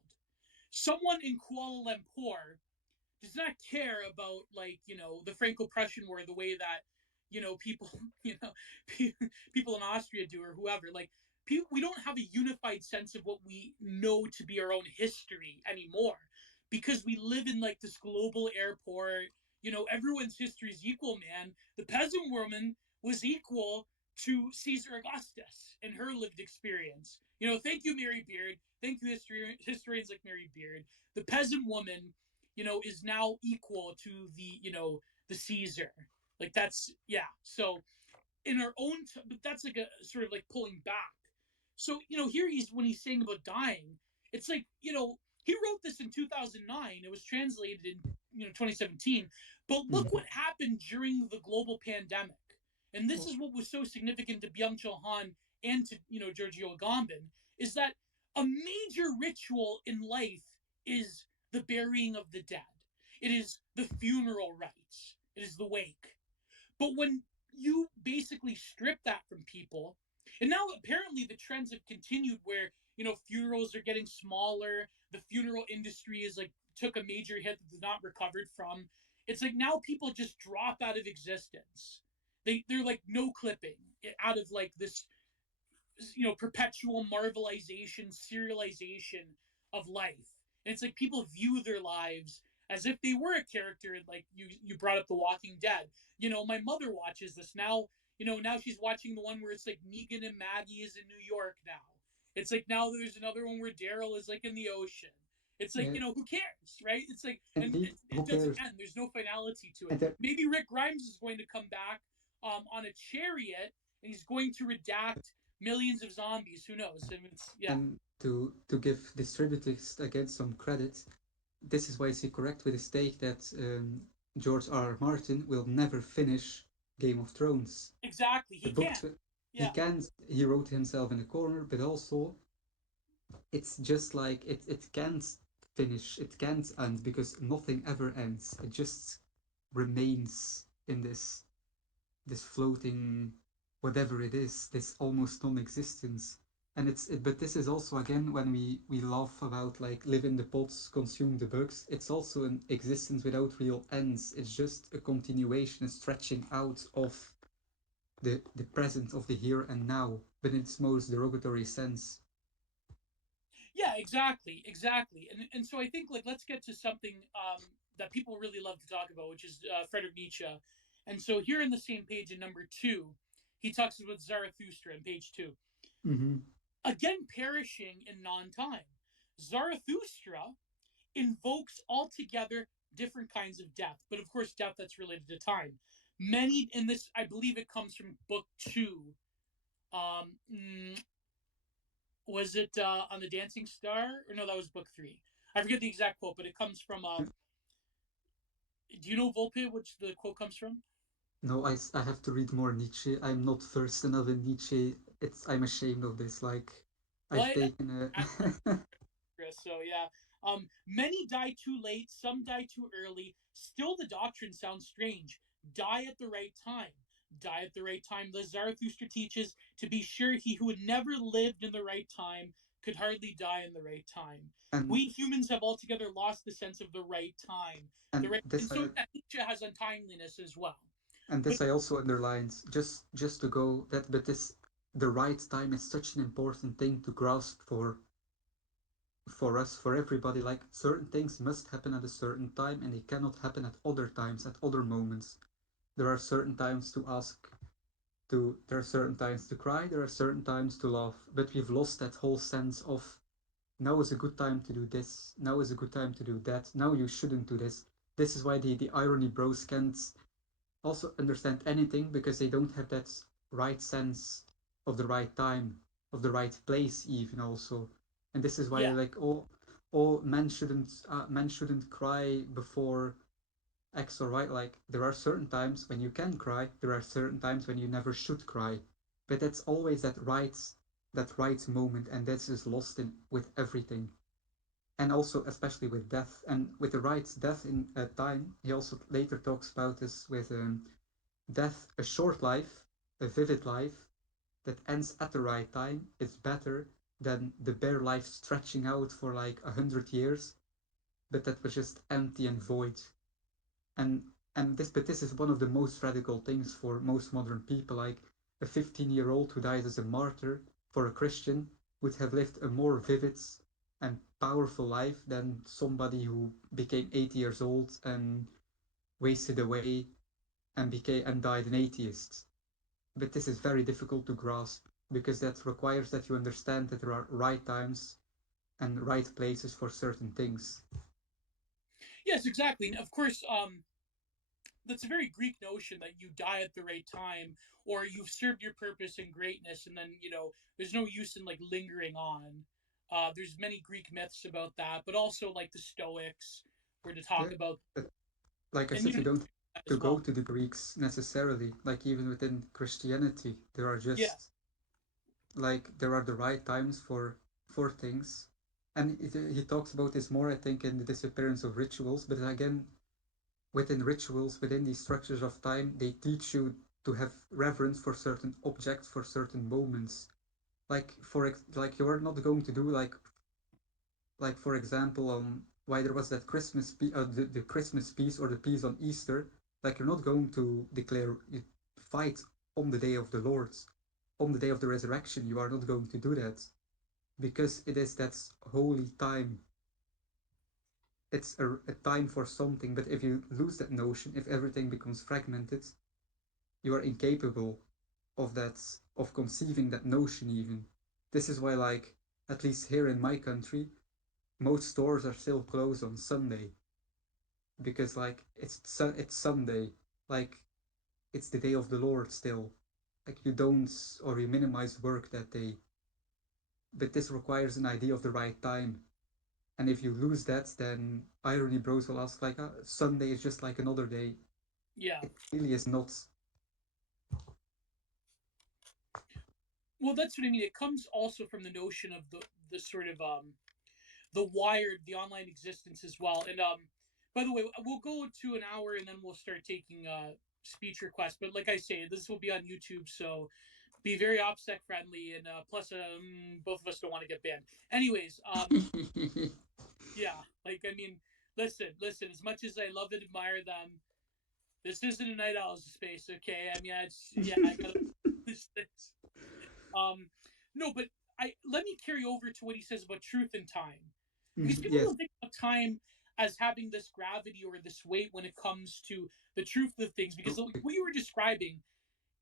Someone in Kuala Lumpur does not care about, like, the Franco-Prussian War the way that people people in Austria do, or whoever. Like, we don't have a unified sense of what we know to be our own history anymore, because we live in like this global airport. Everyone's history is equal, man. The peasant woman was equal to Caesar Augustus and her lived experience. Thank you, Mary Beard. Thank you, historians like Mary Beard. The peasant woman, is now equal to the Caesar. Like, that's, yeah. So in our own, but that's like a sort of like pulling back. So here when he's saying about dying, it's like he wrote this in 2009. It was translated in 2017. But look Mhm. what happened during the global pandemic, and this is what was so significant to Byung-Chul Han and to Giorgio Agamben, is that a major ritual in life is the burying of the dead. It is the funeral rites. It is the wake. But when you basically strip that from people, and now apparently the trends have continued where, funerals are getting smaller, the funeral industry is like took a major hit that they've not recovered from. It's like now people just drop out of existence. They're like no clipping out of like this perpetual marvelization, serialization of life. And it's like people view their lives as if they were a character. Like you brought up The Walking Dead. My mother watches this now. Now she's watching the one where it's like Negan and Maggie is in New York now. It's like now there's another one where Daryl is like in the ocean. It's like, Yeah, who cares, right? It's like, and indeed, it who doesn't cares? end. There's no finality to it. And there, Maybe Rick Grimes is going to come back on a chariot, and he's going to redact millions of zombies. Who knows? And it's, yeah, and to give distributors again some credit, this is why is he correct with his take that George R. R. Martin will never finish Game of Thrones. exactly. The He books can't. he Yeah, can't. He wrote himself in a corner, but also it's just like it can't finish. It can't end because nothing ever ends. It just remains in this floating whatever it is, this almost non-existence. And but this is also again when we laugh about like live in the pots, consume the bugs. It's also an existence without real ends. It's just a continuation, a stretching out of the present of the here and now, but in its most derogatory sense. yeah, exactly. And so I think, like, let's get to something that people really love to talk about, which is Friedrich Nietzsche. And so here in the same page in number 2, he talks about Zarathustra in page 2. Mm-hmm. Again, perishing in non-time. Zarathustra invokes altogether different kinds of death, but of course, death that's related to time. Many in this, I believe, it comes from book 2. Um, mm, was it on the Dancing Star? Or no, that was book 3. I forget the exact quote, but it comes from. Do you know Volpe, which the quote comes from? No, I have to read more Nietzsche. I'm not versed enough in Nietzsche. I'm ashamed of this. Like, Well, I've taken I a. Chris. So yeah, many die too late, some die too early. Still, the doctrine sounds strange. Die at the right time. Die at the right time. The Zarathustra teaches, to be sure, he who had never lived in the right time could hardly die in the right time. and We humans have altogether lost the sense of the right time. The and right, and this so yeah, Nietzsche has untimeliness as well. and But this I also underlined just to go that, but this the right time is such an important thing to grasp for us, for everybody. Like certain things must happen at a certain time and they cannot happen at other times, at other moments. There are certain times to ask there are certain times to cry, there are certain times to laugh, but we've lost that whole sense of now is a good time to do this, now is a good time to do that, now you shouldn't do this. This is why the irony bros can't also understand anything because they don't have that right sense of the right time, of the right place even also. And this is why yeah, like oh men shouldn't cry before X or Y. Like there are certain times when you can cry, there are certain times when you never should cry. But that's always that right moment and that's just lost in with everything. and also especially with death and with the right death in time. He also later talks about this with death, a short life, a vivid life that ends at the right time is better than the bare life stretching out for like 100 years, but that was just empty and void. And this is one of the most radical things for most modern people. Like a 15-year-old who died as a martyr for a Christian would have lived a more vivid and powerful life than somebody who became 80 years old and wasted away and died an atheist. But this is very difficult to grasp because that requires that you understand that there are right times and right places for certain things. Yes, exactly. And of course, that's a very Greek notion that you die at the right time, or you've served your purpose in greatness, and then there's no use in like lingering on. There's many Greek myths about that, but also like the Stoics were to talk Yeah, about, but like I and said, you don't to as go well. to the Greeks necessarily. Like even within Christianity, there are Yeah, just like there are the right times for things. And he talks about this more, I think, in the disappearance of rituals. But again, within rituals, within these structures of time, they teach you to have reverence for certain objects, for certain moments. Like you are not going to do like for example why there was that the Christmas piece or the piece on Easter. Like you're not going to declare you fight on the day of the Lord, on the day of the resurrection. You are not going to do that because it is that holy time. It's a time for something. But if you lose that notion, if everything becomes fragmented, you are incapable of that, of conceiving that notion even. This is why, like, at least here in my country, most stores are still closed on Sunday because like it's Sunday, like it's the day of the Lord still. Like you don't or you minimize work that day, but this requires an idea of the right time. And if you lose that, then irony bros will ask like, Sunday is just like another day. yeah. It really is not. Well, that's what I mean. It comes also from the notion of the sort of the wired, the online existence as well. And by the way, we'll go to an hour and then we'll start taking speech requests. But like I say, this will be on YouTube, so be very OPSEC friendly. And plus, both of us don't want to get banned. Anyways, yeah, like I mean, listen. As much as I love and admire them, this isn't a night owl's space, okay? I mean, I gotta this things. Um, no, but I let me carry over to what he says about truth and time, because people Yes. don't think of time as having this gravity or this weight when it comes to the truth of things. Because what you were describing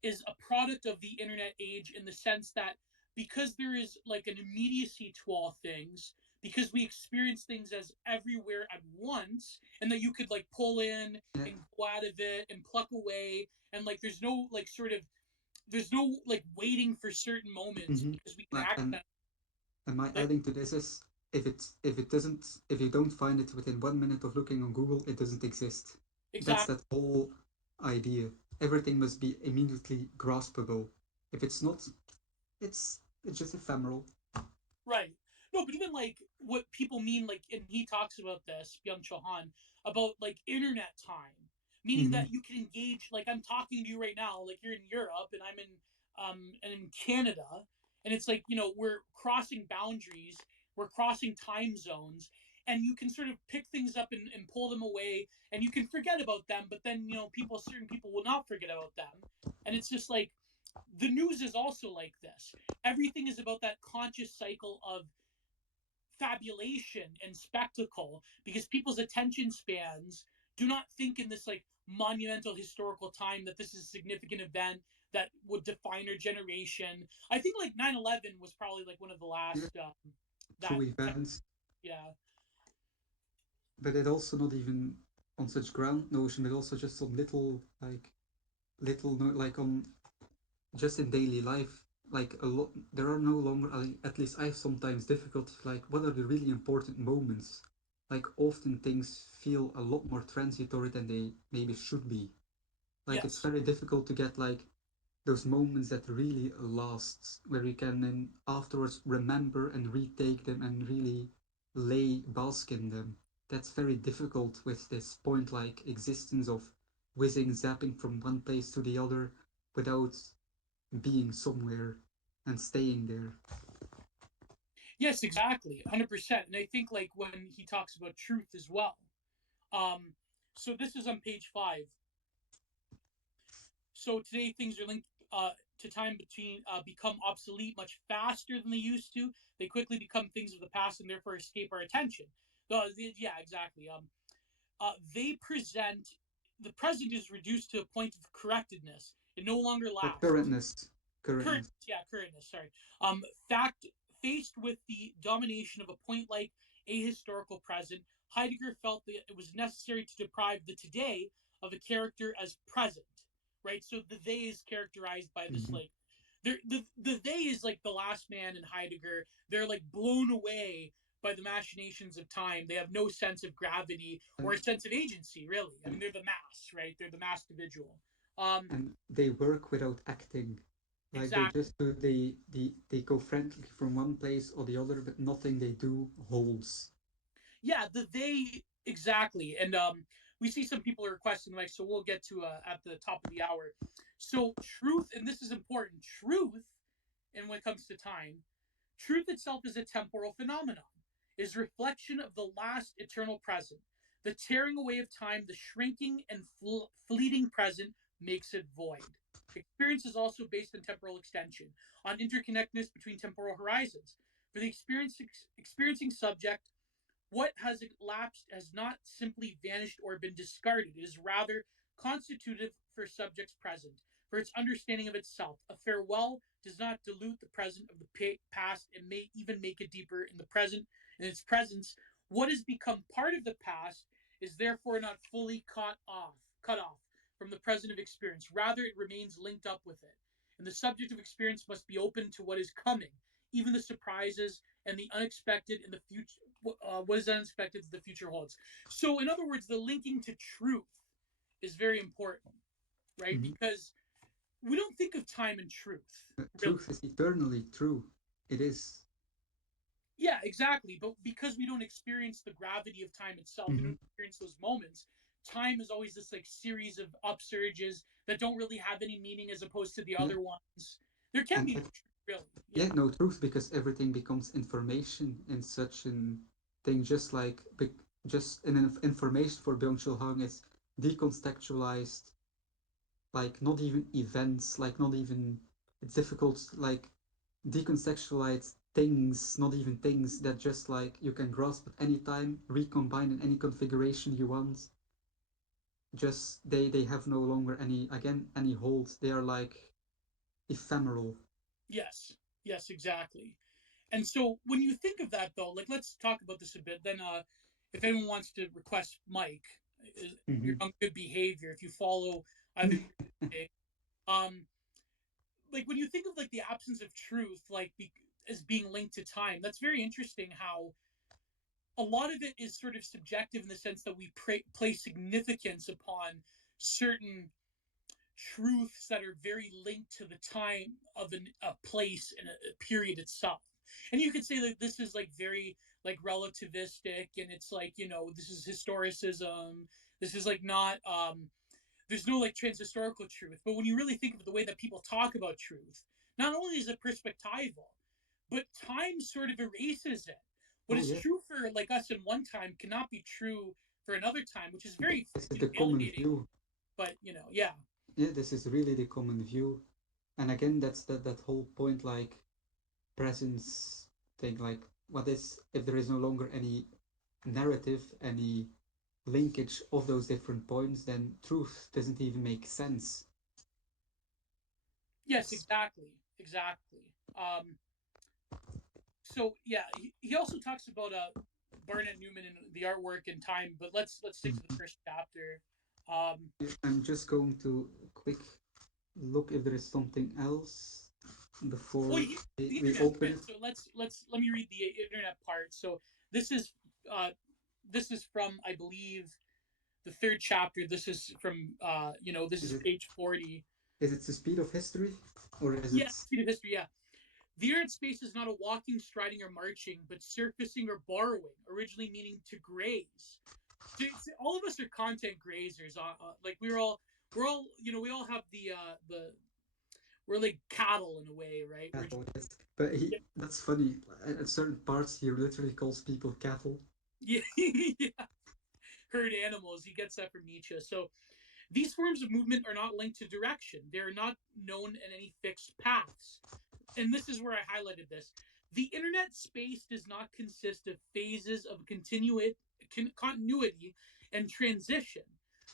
is a product of the internet age in the sense that because there is like an immediacy to all things, because we experience things as everywhere at once, and that you could like pull in Yeah. and go out of it and pluck away, and like there's no like sort of there's no like waiting for certain moments Mm-hmm. because we can act And on my like adding to this is if you don't find it within 1 minute of looking on Google, it doesn't exist. That's exactly that whole idea. Everything must be immediately graspable. If it's not, it's just ephemeral. right. No, but even like what people mean, like, and he talks about this, Byung-Chul about like internet time, meaning Mm-hmm. that you can engage. Like I'm talking to you right now, like you're in Europe and I'm in Canada, and it's like we're crossing boundaries, we're crossing time zones, and you can sort of pick things up and pull them away, and you can forget about them, but then certain people will not forget about them, and it's just like the news is also like this. Everything is about that conscious cycle of fabulation and spectacle because people's attention spans do not think in this like monumental historical time that this is a significant event that would define our generation. I think like 9/11 was probably like one of the Yeah, last true that events, yeah, but it also not even on such ground notion, but also just on like on just in daily life, like a lot, there are no longer, at least I have sometimes difficulty, like, what are the really important moments? Like, often things feel a lot more transitory than they maybe should be. Like, it's yes, very difficult to get, like, those moments that really last, where you can then afterwards remember and retake them and really. lay bask in them. That's very difficult with this point like existence of whizzing, zapping from one place to the other without being somewhere and staying there. Yes, exactly, 100%. And I think like when he talks about truth as well. Um, so this is on page 5. So today things are linked to time between become obsolete much faster than they used to. They quickly become things of the past and therefore escape our attention. Yeah, exactly. They present the present is reduced to a point of correctedness. It no longer Or lasts. currentness. Currentness. Currentness. Sorry. Fact faced with the domination of a point-like ahistorical present, Heidegger felt that it was necessary to deprive the today of a character as present. Right. So the they is characterized by this Mhm. like. The they is like the last man in Heidegger. They're like blown away by the machinations of time. They have no sense of gravity or a And, sense of agency, really. I mean, and they're the mass, right? They're the mass individual. Um, and they work without acting. Like they exactly. just do they go frantically from one place or the other, but nothing they do holds. Yeah, they exactly. And we see some people are requesting like, so we'll get to at the top of the hour. So truth, and this is important. Truth, and when it comes to time, truth itself is a temporal phenomenon, is reflection of the last eternal present. The tearing away of time, the shrinking and fleeting present makes it void. Experience is also based on temporal extension, on interconnectedness between temporal horizons. For the experiencing subject, what has elapsed has not simply vanished or been discarded. It is rather constitutive for subjects present, for its understanding of itself. A farewell does not dilute the present of the past and may even make it deeper in the present. In its presence, what has become part of the past is therefore not fully cut off from the present of experience. Rather, it remains linked up with it. And the subject of experience must be open to what is coming, even the surprises and the unexpected in the future, what is unexpected the future holds. So, in other words, the linking to truth is very important, right? Mhm. Because we don't think of time and truth, really. Truth is eternally true. It is. Yeah, exactly. But because we don't experience the gravity of time itself, we Mhm. don't experience those moments. Time is always this like series of upsurges that don't really have any meaning as opposed to the Yeah, other ones. There can and be no truth, really. yeah, Yeah. no truth because everything becomes information in such an thing. Just like just an information for Byung-Chul Hang is decontextualized, like not even events, like not even it's difficult, like decontextualized things, not even things that just like you can grasp at any time, recombine in any configuration you want. Just they have no longer any again any hold. They are like ephemeral. Yes. Yes, exactly. And so when you think of that though, like let's talk about this a bit. Then if anyone wants to request Mike, you're Mhm. on good behavior if you follow either um like when you think of like the absence of truth as being linked to time, that's very interesting how a lot of it is sort of subjective in the sense that we place significance upon certain truths that are very linked to the time of a place and a period itself. And you could say that this is like very like relativistic, and it's like this is historicism. This is like not there's no like transhistorical truth. But when you really think of the way that people talk about truth, not only is it perspectival, but time sort of erases it. What Oh is yeah, true for like us in one time cannot be true for another time, which is very this is the common alienating. view. But yeah. Yeah, this is really the common view. And again, that's that whole point, like presence thing. Like, what is if there is no longer any narrative, any linkage of those different points, then truth doesn't even make sense. Yes, It's exactly. So yeah, he also talks about Barnett Newman and the artwork and time. But let's stick to the first chapter. Um, I'm just going to quick look if there is something else well, before the we internet's open good, it. so let me read the internet part. So this is uh, this is from I believe the third chapter. This is from this Is is it page 40. is it the speed of history or is Yeah, it? speed of history. Yeah. The internet space is not a walking, striding, or marching, but surfacing or borrowing, originally meaning to graze. All of us are content grazers. Like we're all, we all have the we're like cattle in a way, right? We're just, Cattle, yes. But that's funny. At certain parts, he literally calls people cattle. yeah, yeah, herd animals. He gets that from Nietzsche. So these forms of movement are not linked to direction. They are not known in any fixed paths. And this is where I highlighted this. The internet space does not consist of phases of continuity and transition,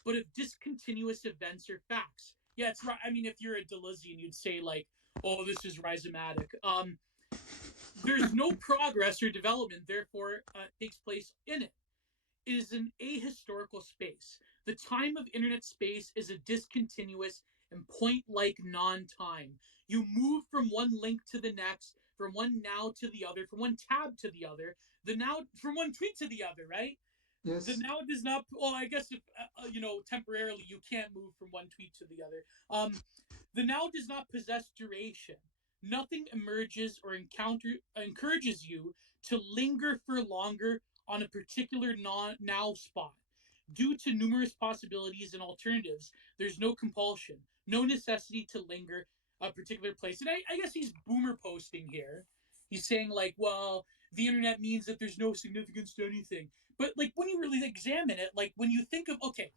but of discontinuous events or facts. Yeah, it's right. I mean, if you're a Deleuzean, you'd say like, "Oh, this is rhizomatic." There's no progress or development, therefore, takes place in it. It is an ahistorical space. The time of internet space is a discontinuous and point like non time. You move from one link to the next, from one now to the other, from one tab to the other, the now from one tweet to the other, right? The Yes. now does not, well, I guess if, temporarily you can't move from one tweet to the other. The now does not possess duration. Nothing emerges or encourages you to linger for longer on a particular now spot. Due to numerous possibilities and alternatives, there's no compulsion, no necessity to linger a particular place. And I guess he's boomer posting here. He's saying, like, well, the internet means that there's no significance to anything. But, like, when you really examine it, like, when you think of, okay,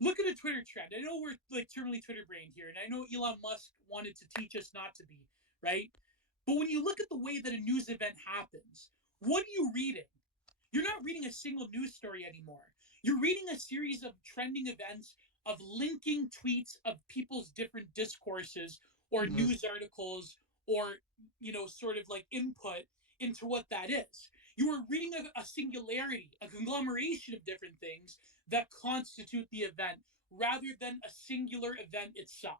look at a Twitter trend. I know we're like terminally Twitter brained here, and I know Elon Musk wanted to teach us not to be, right? But when you look at the way that a news event happens, what are you reading? You're not reading a single news story anymore. You're reading a series of trending events, of linking tweets of people's different discourses or Yes. news articles or, sort of like input into what that is. You are reading a singularity, a conglomeration of different things that constitute the event rather than a singular event itself,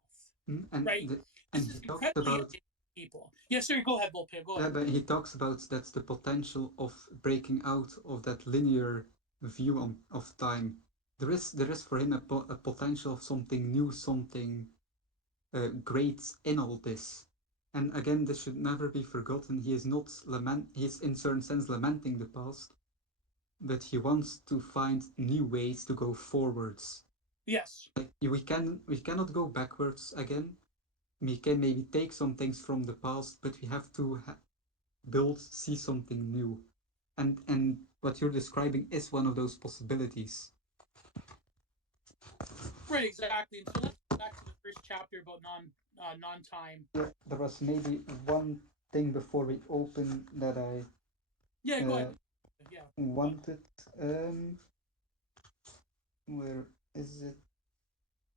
Mm, And right? and This he is talks incredibly about alienating to people. Yes, sir. Go ahead, Volpe. Go yeah, ahead. but he talks about that's the potential of breaking out of that linear view of time. There is for him a potential of something new, something great in all this. And again, this should never be forgotten. He is not lament. He is in certain sense lamenting the past, but he wants to find new ways to go forwards. Yes. We cannot go backwards again. We can maybe take some things from the past, but we have to build, see something new. And what you're describing is one of those possibilities. Right, exactly. And so let's go back to the first chapter about non time. Yeah, there was maybe one thing before we open that I Yeah, go ahead. uh, Yeah. wanted. Where is it?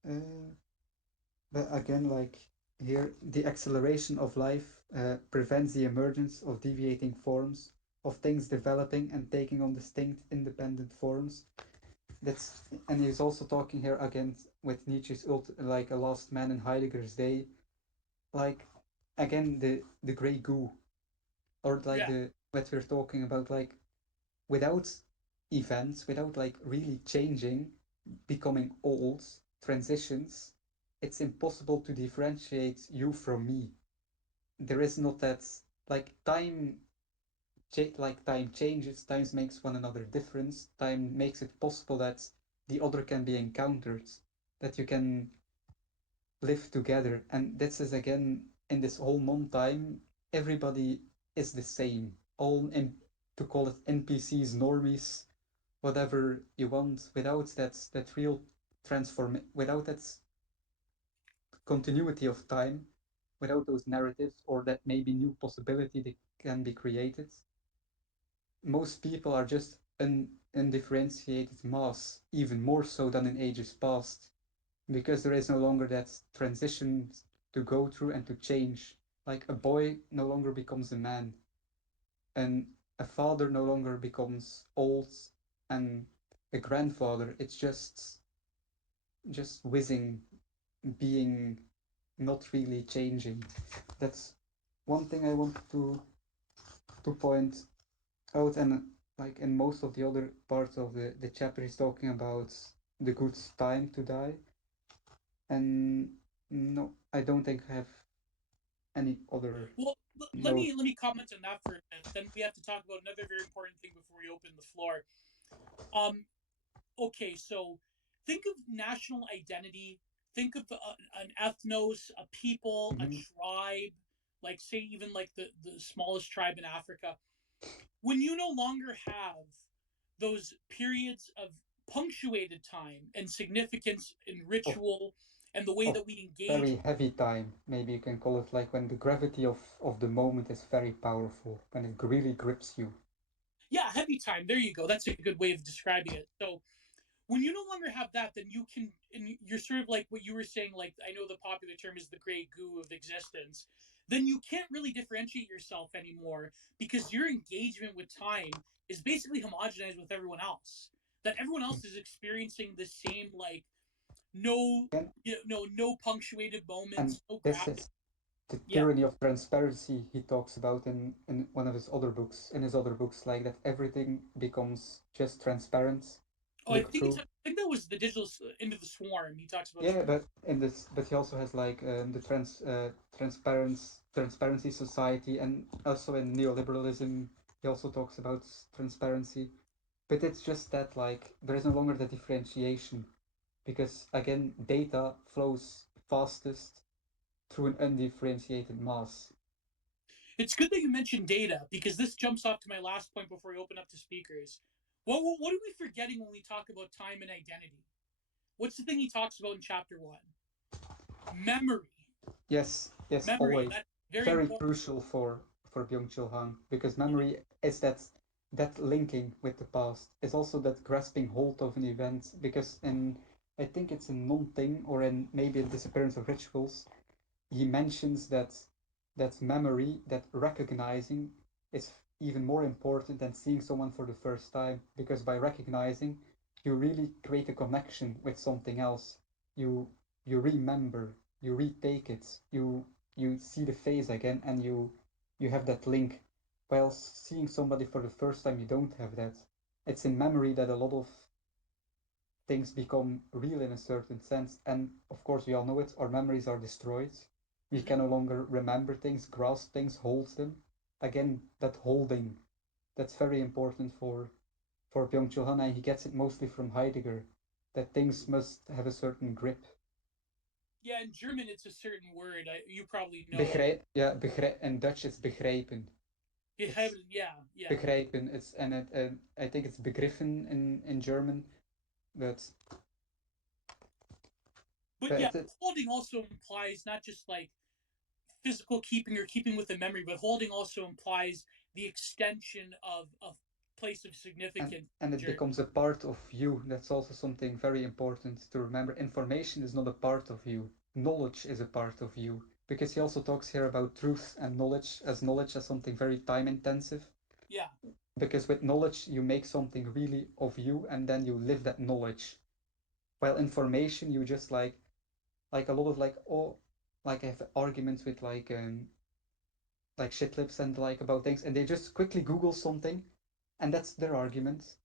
Uh, but again, like here, the acceleration of life prevents the emergence of deviating forms, of things developing and taking on distinct independent forms. That's and he's also talking here again with Nietzsche's like a lost man in Heidegger's day, like again the gray goo, or like Yeah. the what we're talking about, like without events, without like really changing, becoming old, transitions, it's impossible to differentiate you from me. There is not that like time changes, time makes one another difference, time makes it possible that the other can be encountered, that you can live together. And this is again in this whole non-time, everybody is the same. To call it NPCs, normies, whatever you want, without that real without that continuity of time, without those narratives or that maybe new possibility that can be created, most people are just an undifferentiated mass, even more so than in ages past, because there is no longer that transition to go through and to change. Like a boy no longer becomes a man, and a father no longer becomes old, and a grandfather. It's just whizzing, being not really changing. That's one thing I want to point out. And like in most of the other parts of the chapter, he's talking about the good time to die. And no, I don't think I have any other. Well, No. let me comment on that for a bit. Then we have to talk about another very important thing before we open the floor. Um, okay, so think of national identity. Think of an ethnos, a people, a Mhm. tribe. Like say even like the smallest tribe in Africa. When you no longer have those periods of punctuated time and significance and Of ritual and the way of that we engage. very heavy time, maybe you can call it, like when the gravity of the moment is very powerful, when it really grips you. Yeah, heavy time. There you go. That's a good way of describing it. So when you no longer have that, then you can, and you're sort of like what you were saying, like, I know the popular term is the gray goo of existence. Then you can't really differentiate yourself anymore because your engagement with time is basically homogenized with everyone else. That everyone else is experiencing the same, like, no, And no punctuated and moments, no this gravity. is the Yeah. tyranny of transparency he talks about in one of his other books, like that everything becomes just transparent. Oh, Look through. I think that was the digital into the swarm. He talks about. Yeah, but he also has like the transparency society, and also in neoliberalism he also talks about transparency. But it's just that like there is no longer the differentiation, because again data flows fastest through an undifferentiated mass. It's good that you mentioned data because this jumps off to my last point before we open up to speakers. What are we forgetting when we talk about time and identity? What's the thing he talks about in chapter one? Memory. Yes, yes, Memory. always That's very very important. crucial for Byung-Chul Han, because Yeah. memory is that linking with the past. Is also that grasping hold of an event, because in, I think it's in non-thing, or in maybe in disappearance of rituals, he mentions that memory, that recognizing, is even more important than seeing someone for the first time, because by recognizing you really create a connection with something else. You remember, you retake it, you see the face again, and you have that link. While seeing somebody for the first time, you don't have that. It's in memory that a lot of things become real in a certain sense. And of course, we all know it, our memories are destroyed. We Mm-hmm. can no longer remember things, grasp things, hold them. Again, that holding, that's very important for Byung-Chul Han, and he gets it mostly from Heidegger, that things must have a certain grip. Yeah, in German, it's a certain word. You probably know it. Begrijp, ja, begrijp, in Dutch it's begrijpen. It's Yeah, yeah. begrijpen. It's and I think it's begriffen in German, but But but yeah, it, holding also implies not just like physical keeping or keeping with the memory, but holding also implies the extension of a place of significance. and it becomes a part of you. That's also something very important to remember. Information is not a part of you. Knowledge is a part of you. Because he also talks here about truth and knowledge as something very time intensive. Yeah, Because with knowledge you make something really of you, and then you live that knowledge. While information, you just like a lot of like, oh, like I have arguments with like shitlips and like about things, and they just quickly Google something, and that's their argument.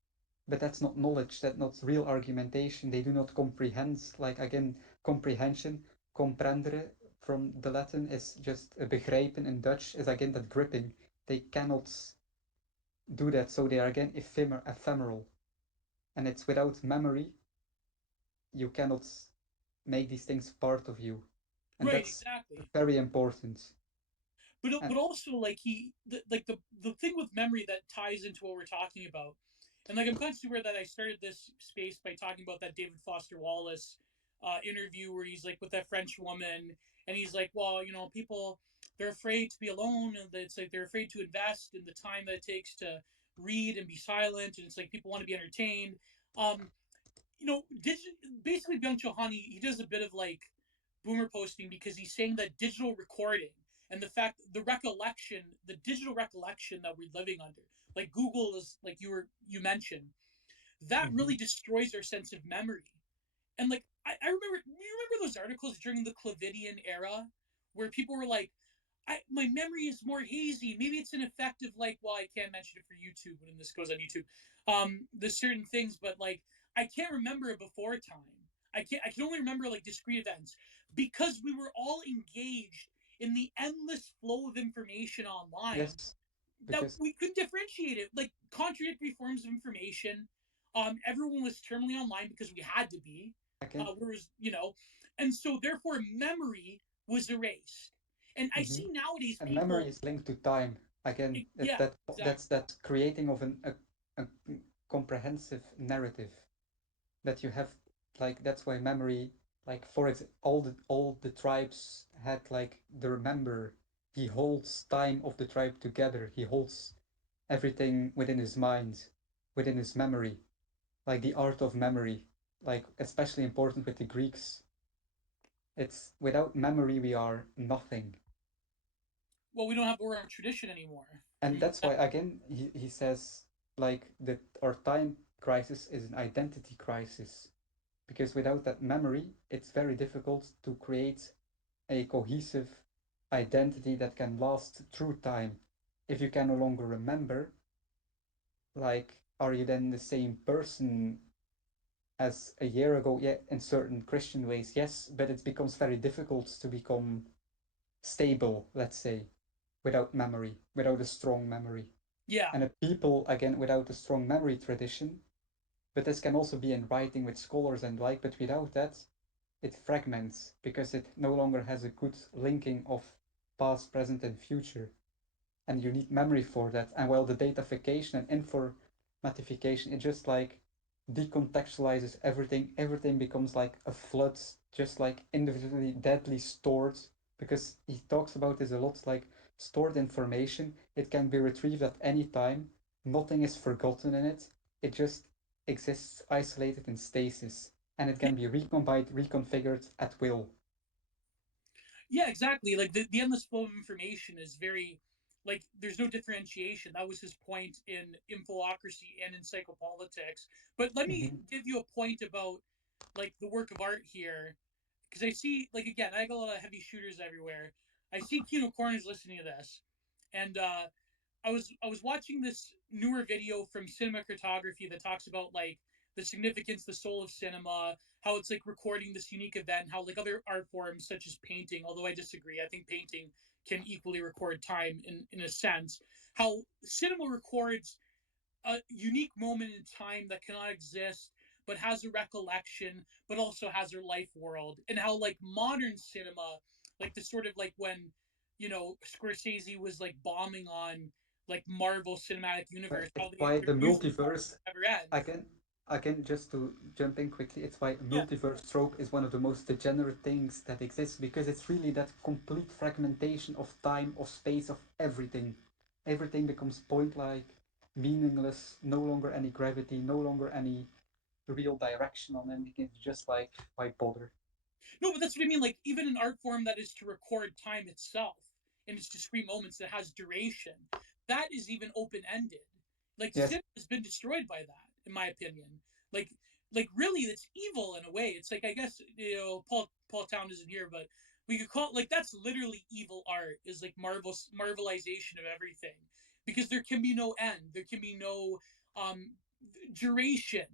But that's not knowledge, that's not real argumentation. They do not comprehend, like again, comprehension, comprendere from the Latin is just a begrijpen in Dutch, is again that gripping. They cannot do that, so they are again ephemeral. And it's without memory, you cannot make these things part of you. And right, that's exactly. very important. But And also like the thing with memory that ties into what we're talking about, and like I'm conscious aware that I started this space by talking about that David Foster Wallace interview where he's like with that French woman, and he's like, well, people they're afraid to be alone, and it's like they're afraid to invest in the time that it takes to read and be silent, and it's like people want to be entertained. Um, basically Byung-Chul Han, he does a bit of like boomer posting because he's saying that digital recording and the fact the digital recollection that we're living under, like Google is like you mentioned, that mhm. really destroys our sense of memory. And like I remember, you remember those articles during the Clavidian era where people were like, my memory is more hazy. Maybe it's ineffective. Like, well, I can't mention it for YouTube when this goes on YouTube. There's certain things, but like, I can't remember it before time. I can only remember like discrete events because we were all engaged in the endless flow of information online Yes, that because we couldn't differentiate it. Like contradictory forms of information. Everyone was terminally online because we had to be. again, Whereas, and so therefore memory was erased. And I hmm see nowadays and memory people, is linked to time. Again, yeah, that's exactly. that creating of a comprehensive narrative that you have, like that's why memory, like for example, all the tribes had like the remember. He holds time of the tribe together. He holds everything within his mind, within his memory, like the art of memory, like especially important with the Greeks. It's without memory we are nothing. Well, we don't have oral tradition anymore. I And mean, that's why again he says like that our time crisis is an identity crisis, because without that memory it's very difficult to create a cohesive identity that can last through time. If you can no longer remember, like are you then the same person as a year ago? Yeah, in certain Christian ways, yes, but it becomes very difficult to become stable, let's say, without memory, without a strong memory. yeah, And a people, again, without a strong memory tradition, but this can also be in writing with scholars and like, but without that, it fragments because it no longer has a good linking of past, present, and future. And you need memory for that. And while the datafication and informatification, it just like decontextualizes everything. Everything becomes like a flood, just like individually deadly stored. Because he talks about this a lot, like stored information. It can be retrieved at any time. Nothing is forgotten in it. It just exists isolated in stasis, and it yeah, can be recombined, reconfigured at will. yeah, exactly. Like the endless flow of information is very, like, there's no differentiation. That was his point in Infocracy and in Psychopolitics. But let me Mm-hmm. give you a point about like the work of art here, because I see, like, again, I got a lot of heavy shooters everywhere. I see Kino Corners listening to this, and I was watching this newer video from cinematography that talks about like the significance, the soul of cinema, how it's like recording this unique event, how like other art forms such as painting, although I disagree, I think painting can equally record time in a sense, how cinema records a unique moment in time that cannot exist but has a recollection but also has her life world, and how like modern cinema, like the sort of like when Scorsese was like bombing on like Marvel Cinematic Universe, But how it's they why their the usual multiverse, never end. again, just to jump in quickly, it's why Yeah. multiverse trope is one of the most degenerate things that exists, because it's really that complete fragmentation of time, of space, of everything. Everything becomes point-like, meaningless, no longer any gravity, no longer any real direction on anything. It's just like, why bother? No, but that's what I mean. Like even an art form that is to record time itself in its discrete moments that has duration, that is even open ended. Like Yes, cinema has been destroyed by that, in my opinion. Like like really, it's evil in a way. It's like I guess Paul Town isn't here, but we could call it like that's literally evil art. Is like marvelization of everything, because there can be no end. There can be no um duration.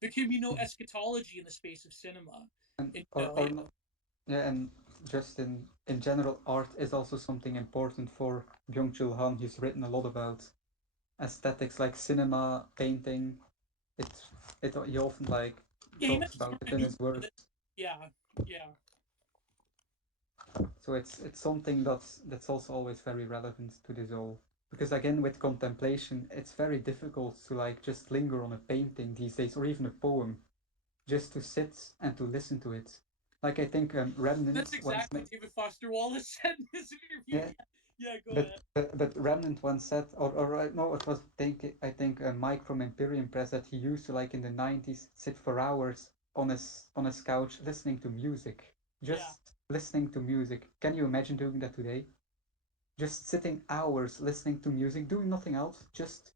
There can be no eschatology in the space of cinema. and And, or not. Yeah, and just in general, art is also something important for Byung-Chul Han. He's written a lot about aesthetics like cinema, painting. It he often like yeah, he talks mentions about it in hermeneutic, his work. but yeah, yeah. So it's something that's also always very relevant to this all. Because again, with contemplation, it's very difficult to like just linger on a painting these days, or even a poem, just to sit and to listen to it. Like I think That's Remnant once, exactly what David Foster Wallace said in this interview. yeah, Yeah, yeah. Go but ahead. Remnant once said, or no, it was I think Mike from Imperium Press, that he used to like in the 90s sit for hours on his couch listening to music, Yeah. just listening to music. Can you imagine doing that today? Just sitting hours listening to music, doing nothing else, just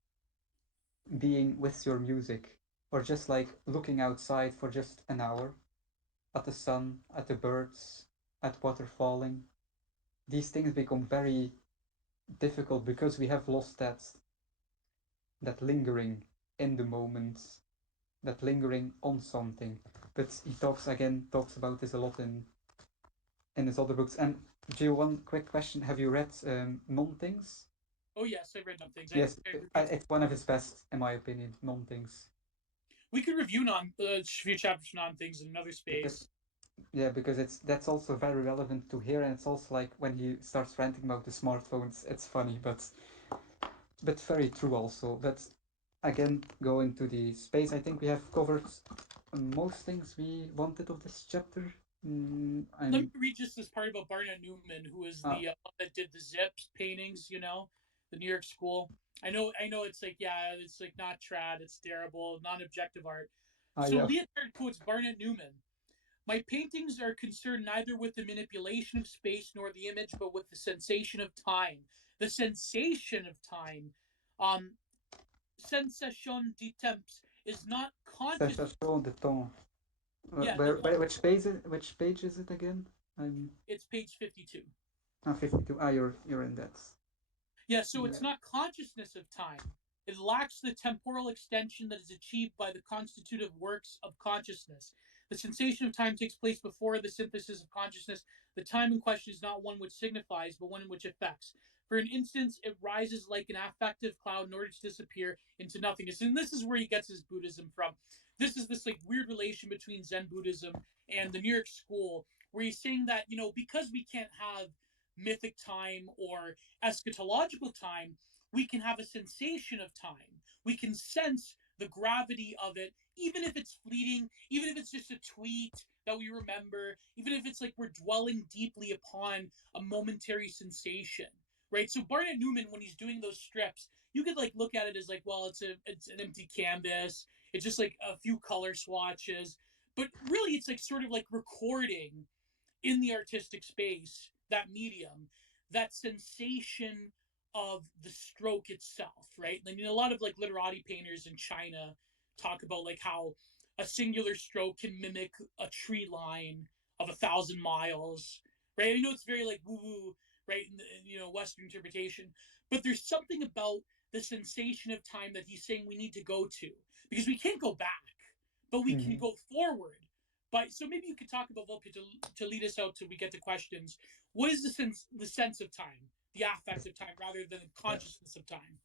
being with your music, or just like looking outside for just an hour at the sun, at the birds, at water falling. These things become very difficult because we have lost that lingering in the moment, that lingering on something. But he talks about this a lot in his other books. And Do you one quick question? Have you read Non-Things? Oh yes, I've read some things. I think Yes, I reviewed some. it's one of his best, in my opinion. Non-Things, We could review non a few chapters for non things in another because space. yeah, because it's that's also very relevant to here, and it's also like when he starts ranting about the smartphones, it's funny, but very true also. But again, going to the space, I think we have covered most things we wanted of this chapter. Let me I'm read just this part about Barnett Newman, who is uh, the one that did the Zips paintings. You know, the New York School. I know. It's like yeah, it's like not trad. It's terrible, non-objective art. So yeah, Leotard quotes Barnett Newman. My paintings are concerned neither with the manipulation of space nor the image, but with the sensation of time. The sensation of time. Um, Sensation de temps is not conscious. Sensation de temps. Yeah, Where which page is it again? I'm it's page 52. 52. Ah, you're in that. Yeah, so it's Yeah. not consciousness of time. It lacks the temporal extension that is achieved by the constitutive works of consciousness. The sensation of time takes place before the synthesis of consciousness. The time in question is not one which signifies, but one which affects. For an instance, it rises like an affective cloud in order to disappear into nothingness. And this is where he gets his Buddhism from. This is this like weird relation between Zen Buddhism and the New York school, where he's saying that, you know, because we can't have mythic time or eschatological time, we can have a sensation of time. We can sense the gravity of it, even if it's fleeting, even if it's just a tweet that we remember, even if it's like we're dwelling deeply upon a momentary sensation. Right. So Barnett Newman, when he's doing those strips, you could like look at it as like, well, it's an empty canvas. It's just like a few color swatches. But really it's like sort of like recording in the artistic space, that medium, that sensation of the stroke itself, right? I mean, a lot of like literati painters in China talk about like how a singular stroke can mimic a tree line of 1,000 miles, right? I know it's very like woo woo, right? In you know, Western interpretation, but there's something about the sensation of time that he's saying we need to go to because we can't go back, but we can Mhm. go forward. But so maybe you could talk about Vulpes to lead us out till we get to questions. What is the sense of time, the affect of time, rather than the Yeah. consciousness of time?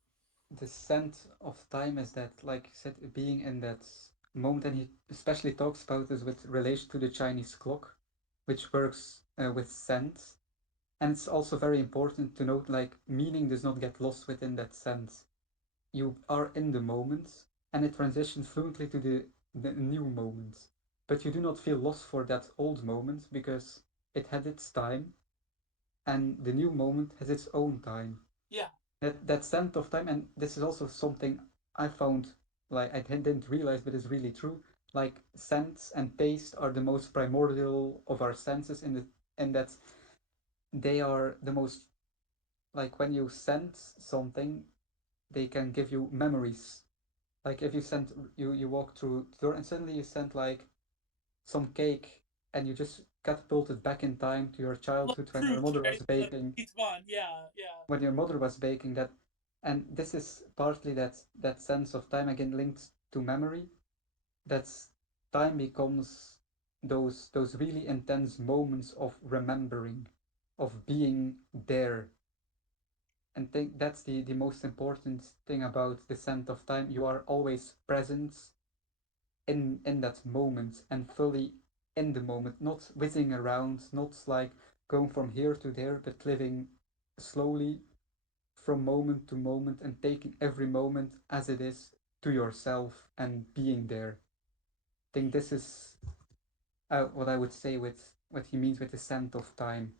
The scent of time is that, like you said, being in that moment, and he especially talks about this with relation to the Chinese clock, which works with scent. And it's also very important to note, like, meaning does not get lost within that sense. You are in the moment, and it transitions fluently to the new moment. But you do not feel lost for that old moment because it had its time, and the new moment has its own time. Yeah, That sense of time, and this is also something I found, like I didn't realize, but it's really true. Like scents and taste are the most primordial of our senses in that they are the most, like when you sense something, they can give you memories. Like if you you walk through the door and suddenly you sent like some cake and you just catapulted back in time to your like childhood when your fruit, mother right? was baking, It's fun. Yeah, yeah, that. And this is partly that sense of time again linked to memory. That's time becomes those really intense moments of remembering, of being there. And think that's the most important thing about the scent of time. You are always present in that moment and fully in the moment, not whizzing around, not like going from here to there, but living slowly from moment to moment and taking every moment as it is to yourself and being there. I think this is what I would say with what he means with the scent of time.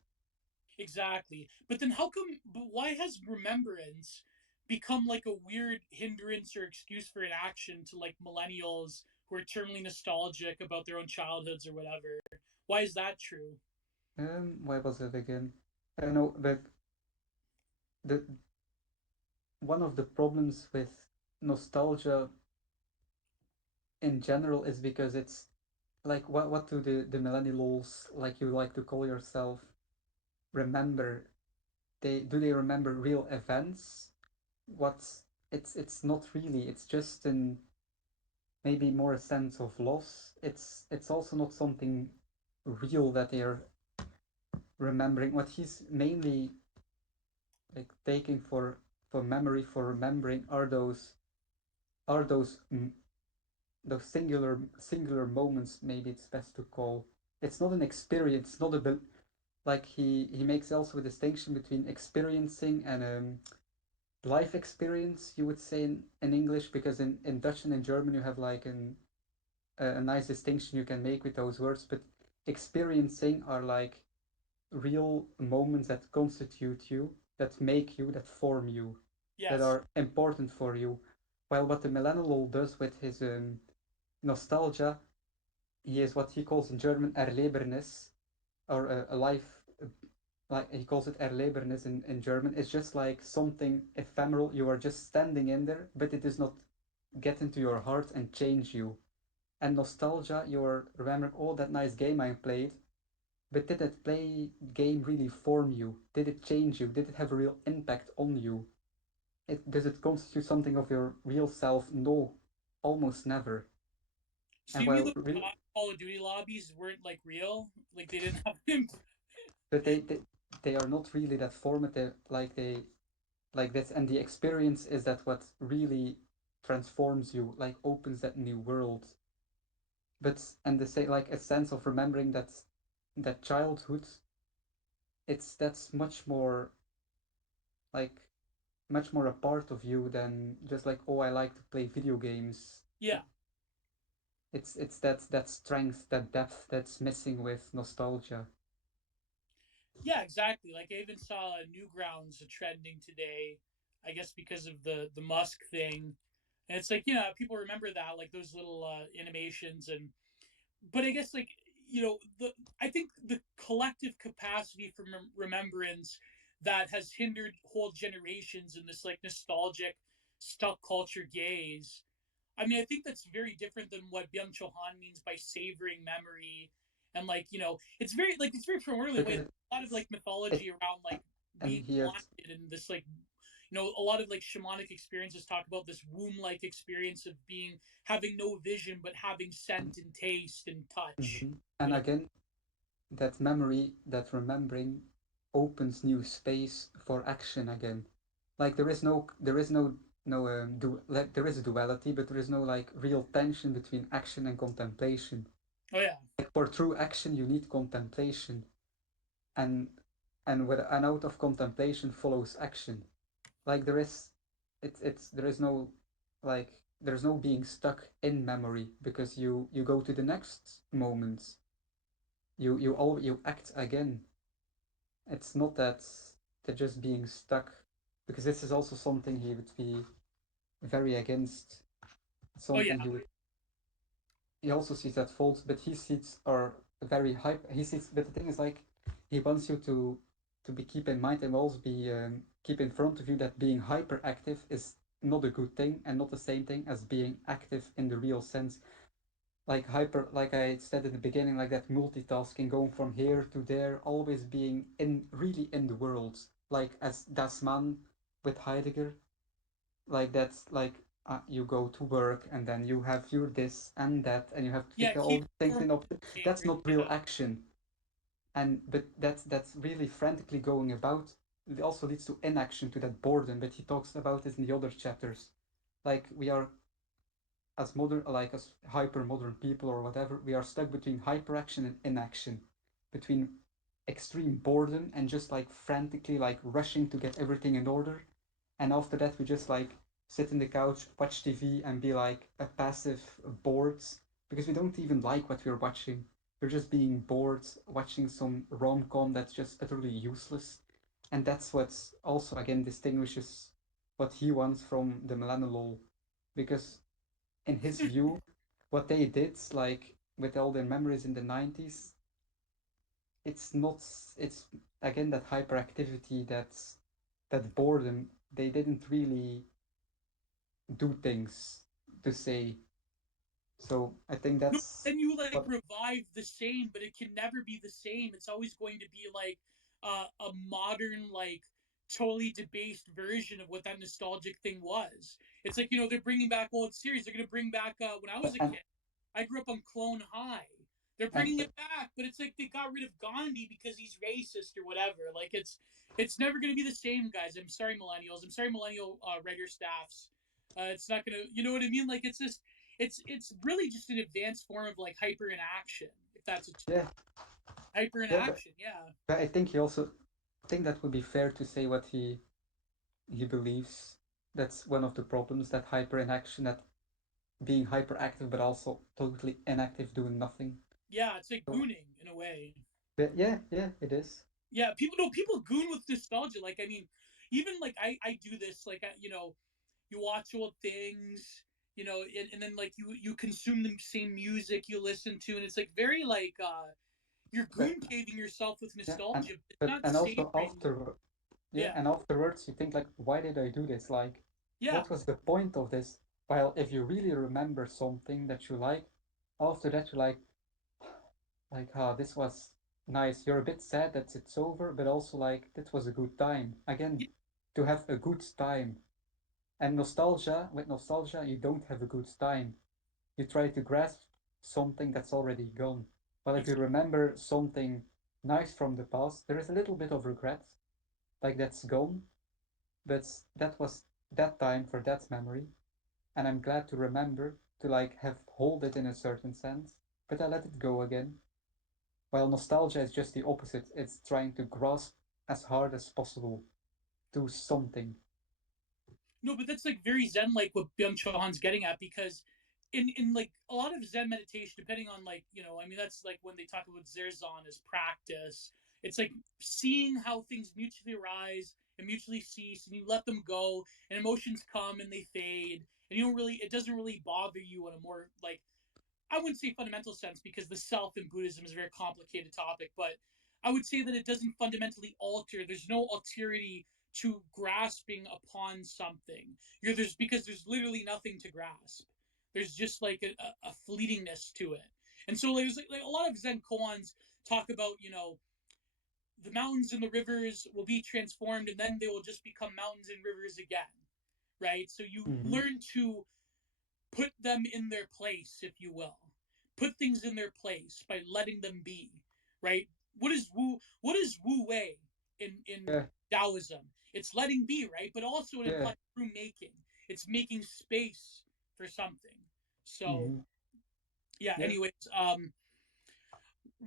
exactly. But then how come? But why has remembrance become like a weird hindrance or excuse for inaction to like millennials who are eternally nostalgic about their own childhoods or whatever? Why is that true? Why was it again? I don't know, but the one of the problems with nostalgia in general is because it's like what do the millennials, like you like to call yourself, remember? They remember real events? What's it's not really. It's just an maybe more a sense of loss. It's also not something real that they're remembering. What he's mainly like taking for memory, for remembering, are those singular moments. Maybe it's best to call. It's not an experience, not a like he makes also a distinction between experiencing and life experience, you would say in English, because in Dutch and in German you have like a nice distinction you can make with those words, but experiencing are like real moments that constitute you, that make you, that form you, that Yes. are important for you. While what the millennial does with his nostalgia, he is what he calls in German Erlebnis, or a life, like he calls it Erlebnis in German. It's just like something ephemeral. You are just standing in there, but it does not get into your heart and change you. And nostalgia, you're remembering, oh, that nice game I played, but did that play game really form you? Did it change you? Did it have a real impact on you? Does it constitute something of your real self? No, almost never. So And you mean while those Call of Duty lobbies weren't like real? Like they didn't have him? but they are not really that formative, like this, and the experience is that what really transforms you, like opens that new world. But and the say like a sense of remembering that childhood, it's that's like much more a part of you than just like, oh, I like to play video games. Yeah. It's that strength, that depth that's missing with nostalgia. Yeah, exactly. Like I even saw Newgrounds trending today, I guess because of the Musk thing. And it's like, people remember that, like those little animations and but I guess like the I think the collective capacity for remembrance that has hindered whole generations in this like nostalgic stuck culture gaze. I mean, I think that's very different than what Byung-Chul means by savoring memory, and like it's very primordial way. Because A lot of like it mythology around like and being here blinded and this like a lot of like shamanic experiences talk about this womb-like experience of being having no vision but having scent and taste and touch. and You know? again, that memory, that remembering, opens new space for action again. Like there is a duality, but there is no like real tension between action and contemplation. Oh yeah, Like for true action, you need contemplation, and and out of contemplation follows action. Like it's there is no like there's no being stuck in memory because you go to the next moment. You act again. It's not that they're just being stuck, because this is also something he would be very against. oh yeah, Something he also sees that faults, but he sees are very hype. He sees, but the thing is like he wants you to be keep in mind and always be keep in front of you that being hyperactive is not a good thing and not the same thing as being active in the real sense. Like hyper, like I said in the beginning, like that multitasking, going from here to there, always being in really in the world, like as Das Man with Heidegger, like that's like you go to work and then you have your this and that and you have to yeah. take all Keep the things in option. That's savoring. not real Yeah. action, and but that's really frantically going about. It also leads to inaction, to that boredom, but he talks about this in the other chapters. Like we are as modern, like as hyper modern people or whatever, we are stuck between hyperaction and inaction, between extreme boredom and just like frantically like rushing to get everything in order, and after that we just like sit in the couch, watch TV, and be like a passive bored, because we don't even like what we're watching. We're just being bored watching some rom-com that's just utterly useless. And that's what's also again distinguishes what he wants from the millennial, because in his view, what they did, like with all their memories in the 90s, it's not, it's again that hyperactivity, that boredom. They didn't really do things to say. So I think No, that's then you like what, revive the same, but it can never be the same. It's always going to be like a modern, like totally debased version of what that nostalgic thing was. It's like they're bringing back old series. They're gonna bring back when I was a and kid. I grew up on Clone High. They're And bringing it back, but it's like they got rid of Gandhi because he's racist or whatever. Like it's never going to be the same, guys. I'm sorry, millennials. I'm sorry, millennial writer staffs. It's not going to, you know what I mean? Like it's just it's really just an advanced form of like hyper inaction, if that's a yeah, hyper yeah, inaction. Yeah, but I think he also, I think that would be fair to say what he believes. That's one of the problems, that hyper inaction, that being hyperactive but also totally inactive, doing nothing. yeah. It's like So, gooning in a way. but yeah, yeah, it is. Yeah, people know people goon with nostalgia. Like I mean, even like I do this. Like you know, you watch old things, you know, and then like you consume the same music you listen to, and it's like very like you're But goon caving yourself with yeah, and nostalgia. But it's but not and also savoring. yeah, Yeah, and afterwards you think like, why did I do this? Like, yeah, what was the point of this? While if you really remember something that you like, after that you're like, ah, this was nice. You're a bit sad that it's over, but also like, that was a good time. yeah. Again, to have a good time. And nostalgia, with nostalgia, you don't have a good time. You try to grasp something that's already gone. But if you remember something nice from the past, there is a little bit of regret, like that's gone, but that was that time for that memory, and I'm glad to remember to like have hold it in a certain sense, but I let it go again. While nostalgia is just the opposite, it's trying to grasp as hard as possible to something. No, but that's like very Zen, like what Byung-Chul getting at, because in like a lot of Zen meditation, depending on like I mean that's like when they talk about Zerzan as practice. It's like seeing how things mutually arise and mutually cease, and you let them go, and emotions come and they fade, and you don't really it doesn't really bother you on a more like I wouldn't say fundamental sense because the self in Buddhism is a very complicated topic, but I would say that it doesn't fundamentally alter. There's no alterity to grasping upon something. There's because there's literally nothing to grasp. There's just like a fleetingness to it. And so there's like a lot of Zen koans talk about, the mountains and the rivers will be transformed and then they will just become mountains and rivers again. Right? So you Mm-hmm. learn to put them in their place, if you will. Put things in their place by letting them be, right? What is Wu Wei in Yeah, Taoism? It's letting be, right? But also it yeah. implies true making. It's making space for something. So Mm-hmm. yeah. Yeah. Anyways,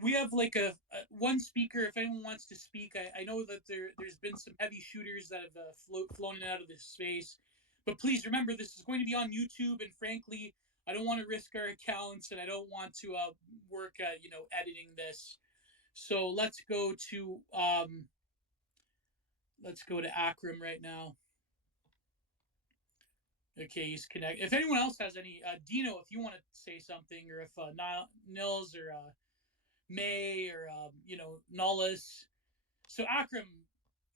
we have like a one speaker. If anyone wants to speak, I know that there's been some heavy shooters that have flown in and out of this space, but please remember this is going to be on YouTube, and frankly, I don't want to risk our accounts, and I don't want to work editing this. So let's go to Akram right now. Okay, he's connected. If anyone else has any, Dino, if you want to say something, or if Nils or May or Nollis. So Akram,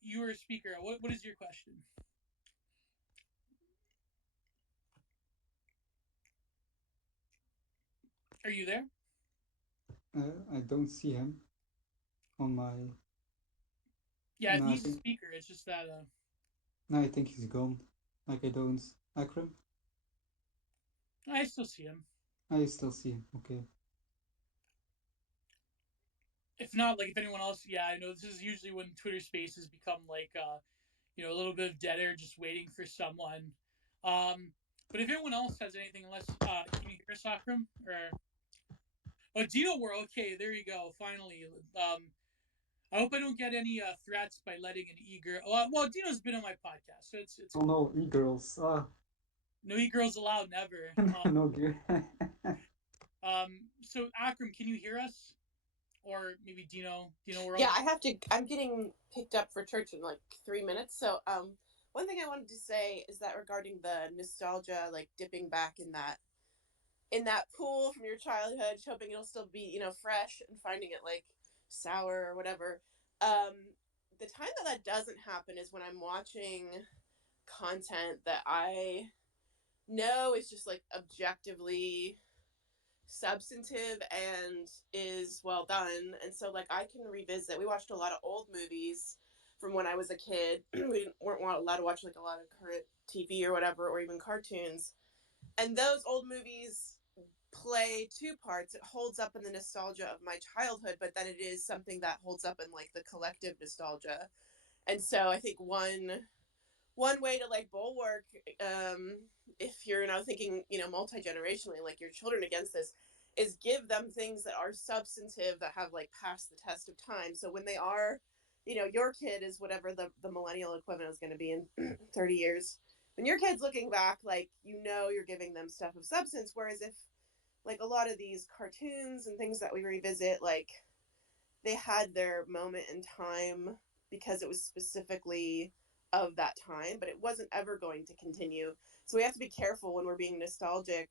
you are a speaker. What is your question? Are you there? I don't see him on my. Yeah, No, I he's a think. speaker. It's just that No, I think he's gone. Like I don't. Akram? I still see him. I still see him. Okay. If not, like if anyone else, yeah, I know this is usually when Twitter Spaces become like a little bit of dead air, just waiting for someone. Um, but if anyone else has anything, unless can you hear us, Akram? Or oh, Dino, we're okay. There you go. Finally, I hope I don't get any threats by letting an e-girl. Well, Dino's been on my podcast, so it's Oh no, e-girls. Ah, no e-girls allowed, never. no gear. So Akram, can you hear us? Or maybe Dino Yeah, World? I have to. I'm getting picked up for church in like 3 minutes. So, one thing I wanted to say is that regarding the nostalgia, like dipping back in that pool from your childhood, hoping it'll still be fresh and finding it like sour or whatever. Um, the time that doesn't happen is when I'm watching content that I know is just like objectively substantive and is well done. And so like I can revisit. We watched a lot of old movies from when I was a kid. We weren't allowed to watch like a lot of current TV or whatever, or even cartoons. And those old movies play two parts. It holds up in the nostalgia of my childhood, but then it is something that holds up in like the collective nostalgia. And so I think one way to like bulwark, if you're now thinking, multi-generationally, like your children against this, is give them things that are substantive, that have like passed the test of time. So when they are, your kid is whatever the millennial equivalent is going to be in 30 years. When your kid's looking back, like, you're giving them stuff of substance. Whereas if like a lot of these cartoons and things that we revisit, like, they had their moment in time because it was specifically of that time, but it wasn't ever going to continue. So we have to be careful when we're being nostalgic,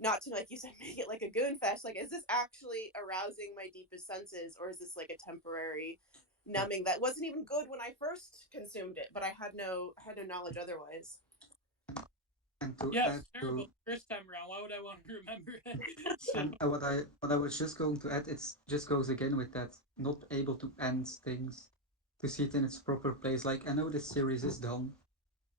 not to, like you said, make it like a goon fest. Like, is this actually arousing my deepest senses, or is this like a temporary Yeah. numbing that wasn't even good when I first consumed it, but I had no knowledge otherwise. And to Yeah, add it's terrible to the first time around. Why would I want to remember it? So and what I was just going to add, it's just goes again with that not able to end things, to see it in its proper place. Like I know this series is done,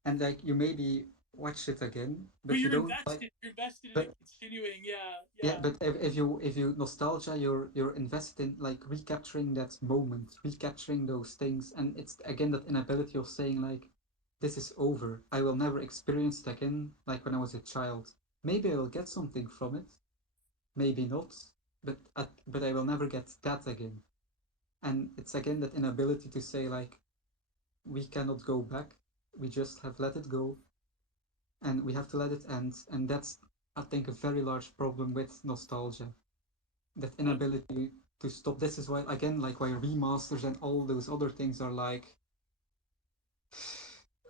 and like you maybe watch it again, but but you you're don't like. invested. You're invested in it But continuing. Yeah, yeah, yeah, but if you nostalgia, you're invested in like recapturing that moment, recapturing those things, and it's again that inability of saying like, this is over. I will never experience it again, like when I was a child. Maybe I will get something from it, maybe not, but I will never get that again. And it's again that inability to say like, we cannot go back. We just have let it go, and we have to let it end. And that's, I think, a very large problem with nostalgia, that uh, inability to stop. This is why, again, like why remasters and all those other things are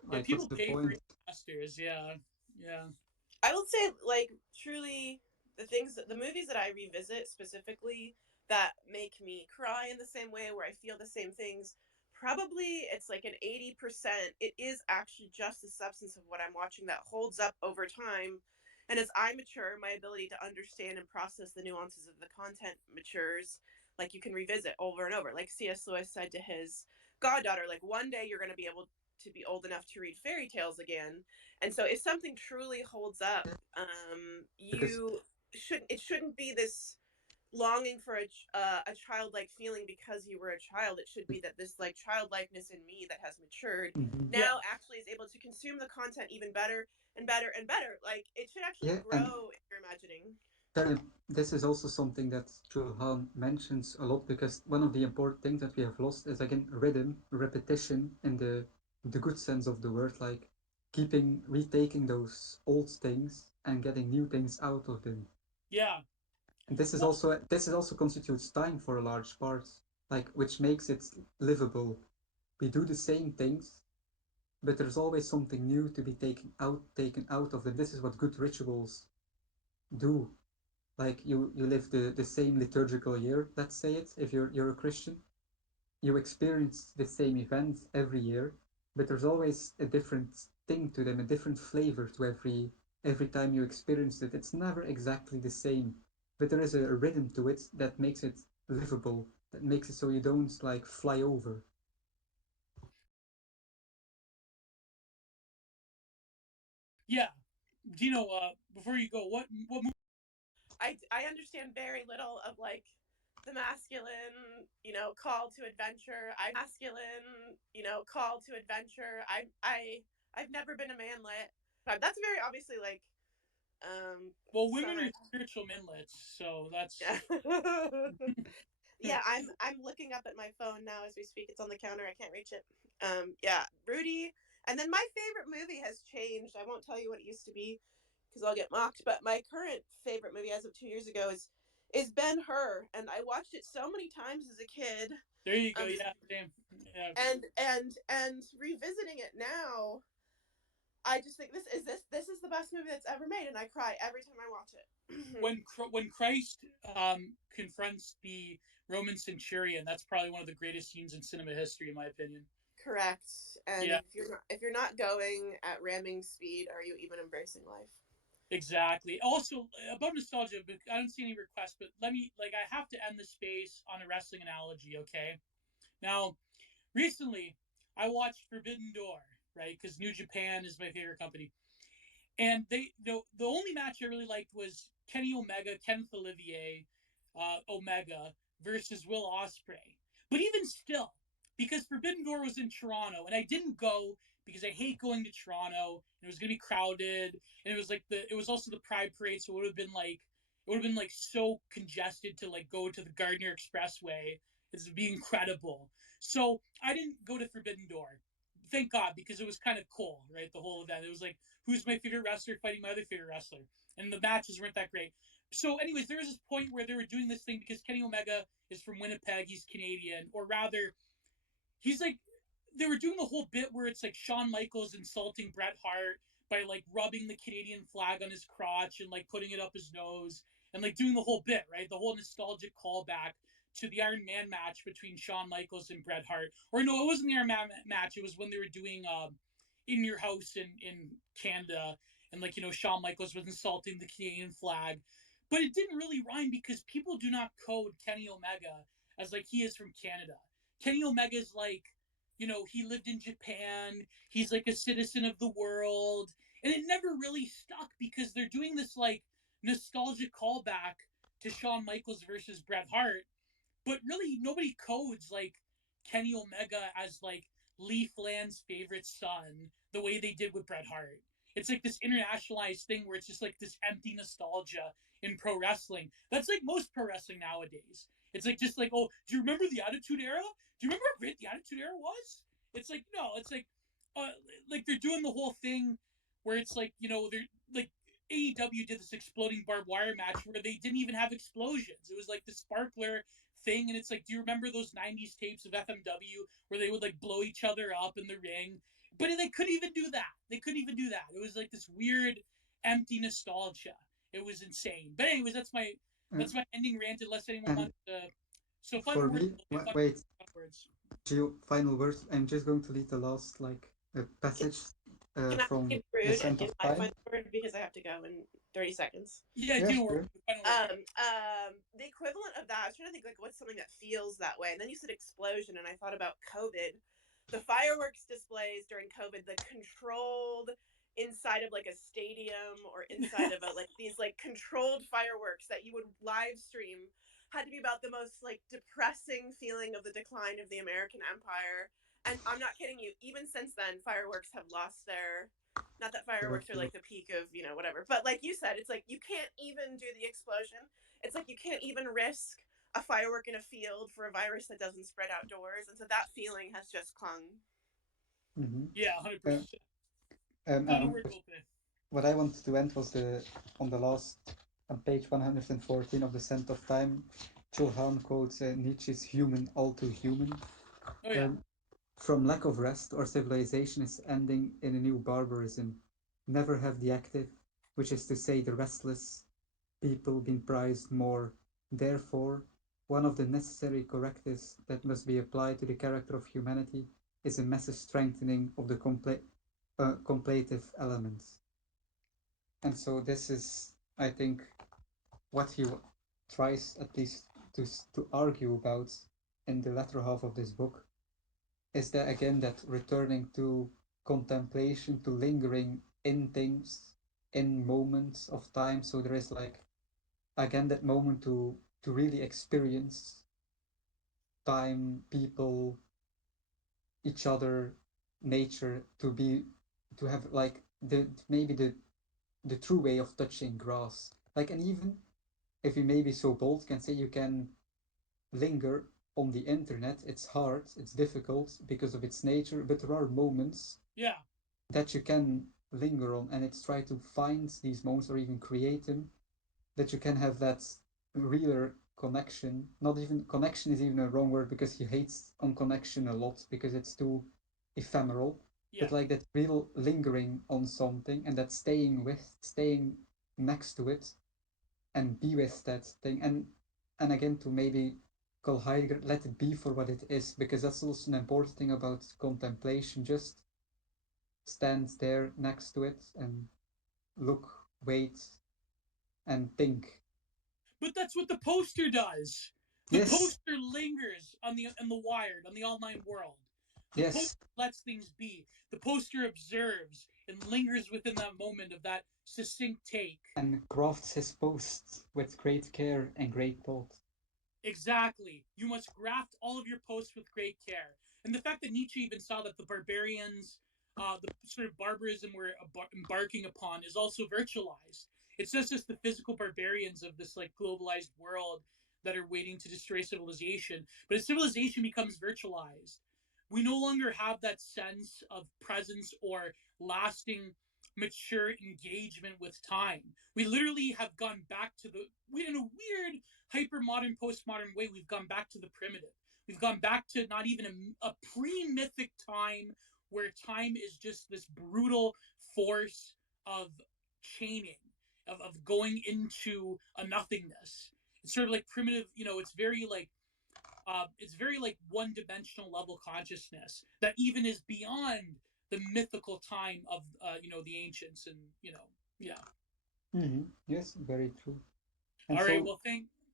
yeah. like what's People the pay for point? masters. Yeah, yeah, I will say, like, truly, the movies that I revisit specifically that make me cry in the same way, where I feel the same things, probably it's like an 80%. It is actually just the substance of what I'm watching that holds up over time. And as I mature, my ability to understand and process the nuances of the content matures. Like, you can revisit over and over. Like C.S. Lewis said to his goddaughter, like, one day you're going to be able to be old enough to read fairy tales again. And so if something truly holds up, Because you shouldn't it shouldn't be this longing for a childlike feeling because you were a child. It should be that this like childlikeness in me that has matured mhm. yeah. now actually is able to consume the content even better and better and better. Like, it should actually Yeah, and grow in your imagining. this is also something that Chulhan mentions a lot, because one of the important things that we have lost is again rhythm, repetition in the good sense of the word, like keeping retaking those old things and getting new things out of them. Yeah. And Well, this is also constitutes time for a large part, like which makes it livable. We do the same things, but there's always something new to be taken out of them. This is what good rituals do. Like you live the same liturgical year, let's say it, if you're a Christian, you experience the same event every year, but there's always a different thing to them, a different flavor to every time you experience it. It's never exactly the same, but there is a rhythm to it that makes it livable, that makes it so you don't like fly over. yeah. Do you know? Before you go, what movie? I understand very little of like the masculine, call to adventure. I've never been a manlet. That's very obviously like Well, women summer. are spiritual minlets, so that's Yeah. Yeah, I'm looking up at my phone now as we speak. It's on the counter. I can't reach it. Yeah, Rudy. And then my favorite movie has changed. I won't tell you what it used to be because I'll get mocked. But my current favorite movie as of 2 years ago is Ben Hur, and I watched it so many times as a kid. there. You go. Um, Yeah, same. Yeah. and revisiting it now, I just think this is the best movie that's ever made, and I cry every time I watch it. When Christ confronts the Roman centurion, that's probably one of the greatest scenes in cinema history, in my opinion. Correct. And Yeah, if you're not going at ramming speed, are you even embracing life? exactly. Also, about nostalgia, but I don't see any requests, but let me like I have to end the space on a wrestling analogy. Okay, now recently I watched Forbidden Door, right? Because New Japan is my favorite company, And the only match I really liked was Kenny Omega, Kenneth Olivier, Omega versus Will Ospreay. But even still, because Forbidden Door was in Toronto, and I didn't go because I hate going to Toronto, and it was gonna be crowded, and it was also the Pride Parade, so it would have been like so congested to like go to the Gardner Expressway. It would be incredible. So I didn't go to Forbidden Door. Thank God, because it was kind of cool, right? The whole event. It was like, who's my favorite wrestler fighting my other favorite wrestler? And the matches weren't that great. So, anyways, there was this point where they were doing this thing because Kenny Omega is from Winnipeg, he's Canadian, or rather, he's like they were doing the whole bit where it's like Shawn Michaels insulting Bret Hart by like rubbing the Canadian flag on his crotch and like putting it up his nose and like doing the whole bit, right? The whole nostalgic callback to the Iron Man match between Shawn Michaels and Bret Hart. Or no, it wasn't the Iron Man match. It was when they were doing In Your House in Canada, and like Shawn Michaels was insulting the Canadian flag. But it didn't really rhyme because people do not code Kenny Omega as like he is from Canada. Kenny Omega's like, he lived in Japan. He's like a citizen of the world. And it never really stuck because they're doing this like nostalgic callback to Shawn Michaels versus Bret Hart, but really nobody codes like Kenny Omega as like Leaf Land's favorite son the way they did with Bret Hart. It's like this internationalized thing where it's just like this empty nostalgia in pro wrestling. That's like most pro wrestling nowadays. It's like just like, oh, do you remember the Attitude Era? Do you remember how great the Attitude Era was? It's like no, it's uh, like they're doing the whole thing where it's like they're like AEW did this exploding barbed wire match where they didn't even have explosions. It was like the sparkler thing, and it's like, do you remember those '90s tapes of FMW where they would like blow each other up in the ring? But they couldn't even do that. They couldn't even do that. It was like this weird, empty nostalgia. It was insane. But anyways, Uh, that's my ending rant. Unless anyone and wants to. So final for words. me, wait, Final words. Gio, final words. I'm just going to read the last like Can, passage can I from be rude and Descent give of my Time. final word because I have to go in 30 seconds? Yeah, Yeah, do work. sure. Final word. The equivalent of that, I was trying to think like what's something that feels that way. And then you said explosion, and I thought about COVID. The fireworks displays during COVID, the controlled inside of like a stadium or inside of a like these like controlled fireworks that you would live stream had to be about the most like depressing feeling of the decline of the American empire. And I'm not kidding you, even since then, fireworks have lost their, not that Sure, fireworks are sure. like the peak of whatever, but like you said, it's like you can't even do the explosion. It's like you can't even risk a firework in a field for a virus that doesn't spread outdoors, and so that feeling has just clung. Mm-hmm. Yeah, 100. Uh, percent Final word, Vulpe. what I wanted to end was the on the last on page 114 of the Scent of Time. Chulhan quotes Nietzsche's "Human, all too human." Oh yeah, Um, From lack of rest, our civilization is ending in a new barbarism. Never have the active, which is to say the restless, people been prized more. Therefore, one of the necessary correctives that must be applied to the character of humanity is a massive strengthening of the contemplative elements. And so this is, I think, what he tries at least to argue about in the latter half of this book is that again that returning to contemplation, to lingering in things, in moments of time. So there is like again that moment to really experience time, people, each other, nature, to have like the maybe the true way of touching grass. Like and even if you may be so bold, can say you can linger on the internet. It's hard, it's difficult because of its nature, but there are moments yeah, that you can linger on, and it's try to find these moments or even create them that you can have that realer connection. Not even connection is even a wrong word because he hates on connection a lot because it's too ephemeral. But yeah. like that real lingering on something and that staying next to it and be with that thing and again to maybe call Heidegger, let it be for what it is, because that's also an important thing about contemplation. Just stand there next to it and look, wait, and think. But that's what the poster does. The Yes. poster lingers on the Wired, on the online world. The poster Yes, lets things be. The poster observes and lingers within that moment of that succinct take. and crafts his posts with great care and great thought. Exactly. You must graft all of your posts with great care. And the fact that Nietzsche even saw that the barbarians, the sort of barbarism we're embarking upon, is also virtualized. It's not just the physical barbarians of this like globalized world that are waiting to destroy civilization, but as civilization becomes virtualized, we no longer have that sense of presence or lasting mature engagement with time. We literally have gone back to in a weird hyper modern, postmodern way, we've gone back to the primitive. We've gone back to not even a pre mythic time where time is just this brutal force of chaining, of going into a nothingness. It's sort of like primitive, it's very like one dimensional level consciousness that even is beyond the mythical time of the ancients and yeah. Yes, very true. And All right, so, well,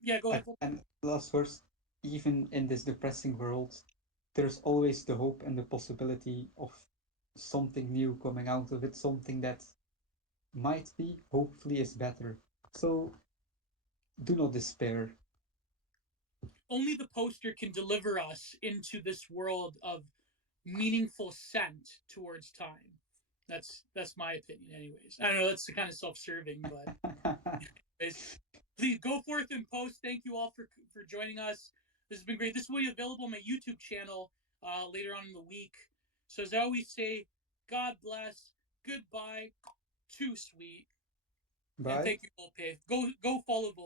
yeah, go ahead. and last verse, even in this depressing world, there's always the hope and the possibility of something new coming out of it, something that might be, hopefully, is better. So do not despair. Only the poster can deliver us into this world of meaningful scent towards time. That's my opinion, anyways. I don't know. That's kind of self-serving, but anyways, please go forth and post. Thank you all for joining us. This has been great. This will be available on my YouTube channel later on in the week. So as I always say, God bless. Goodbye. Too sweet. And Bye. thank you, Volpe. Go follow Volpe.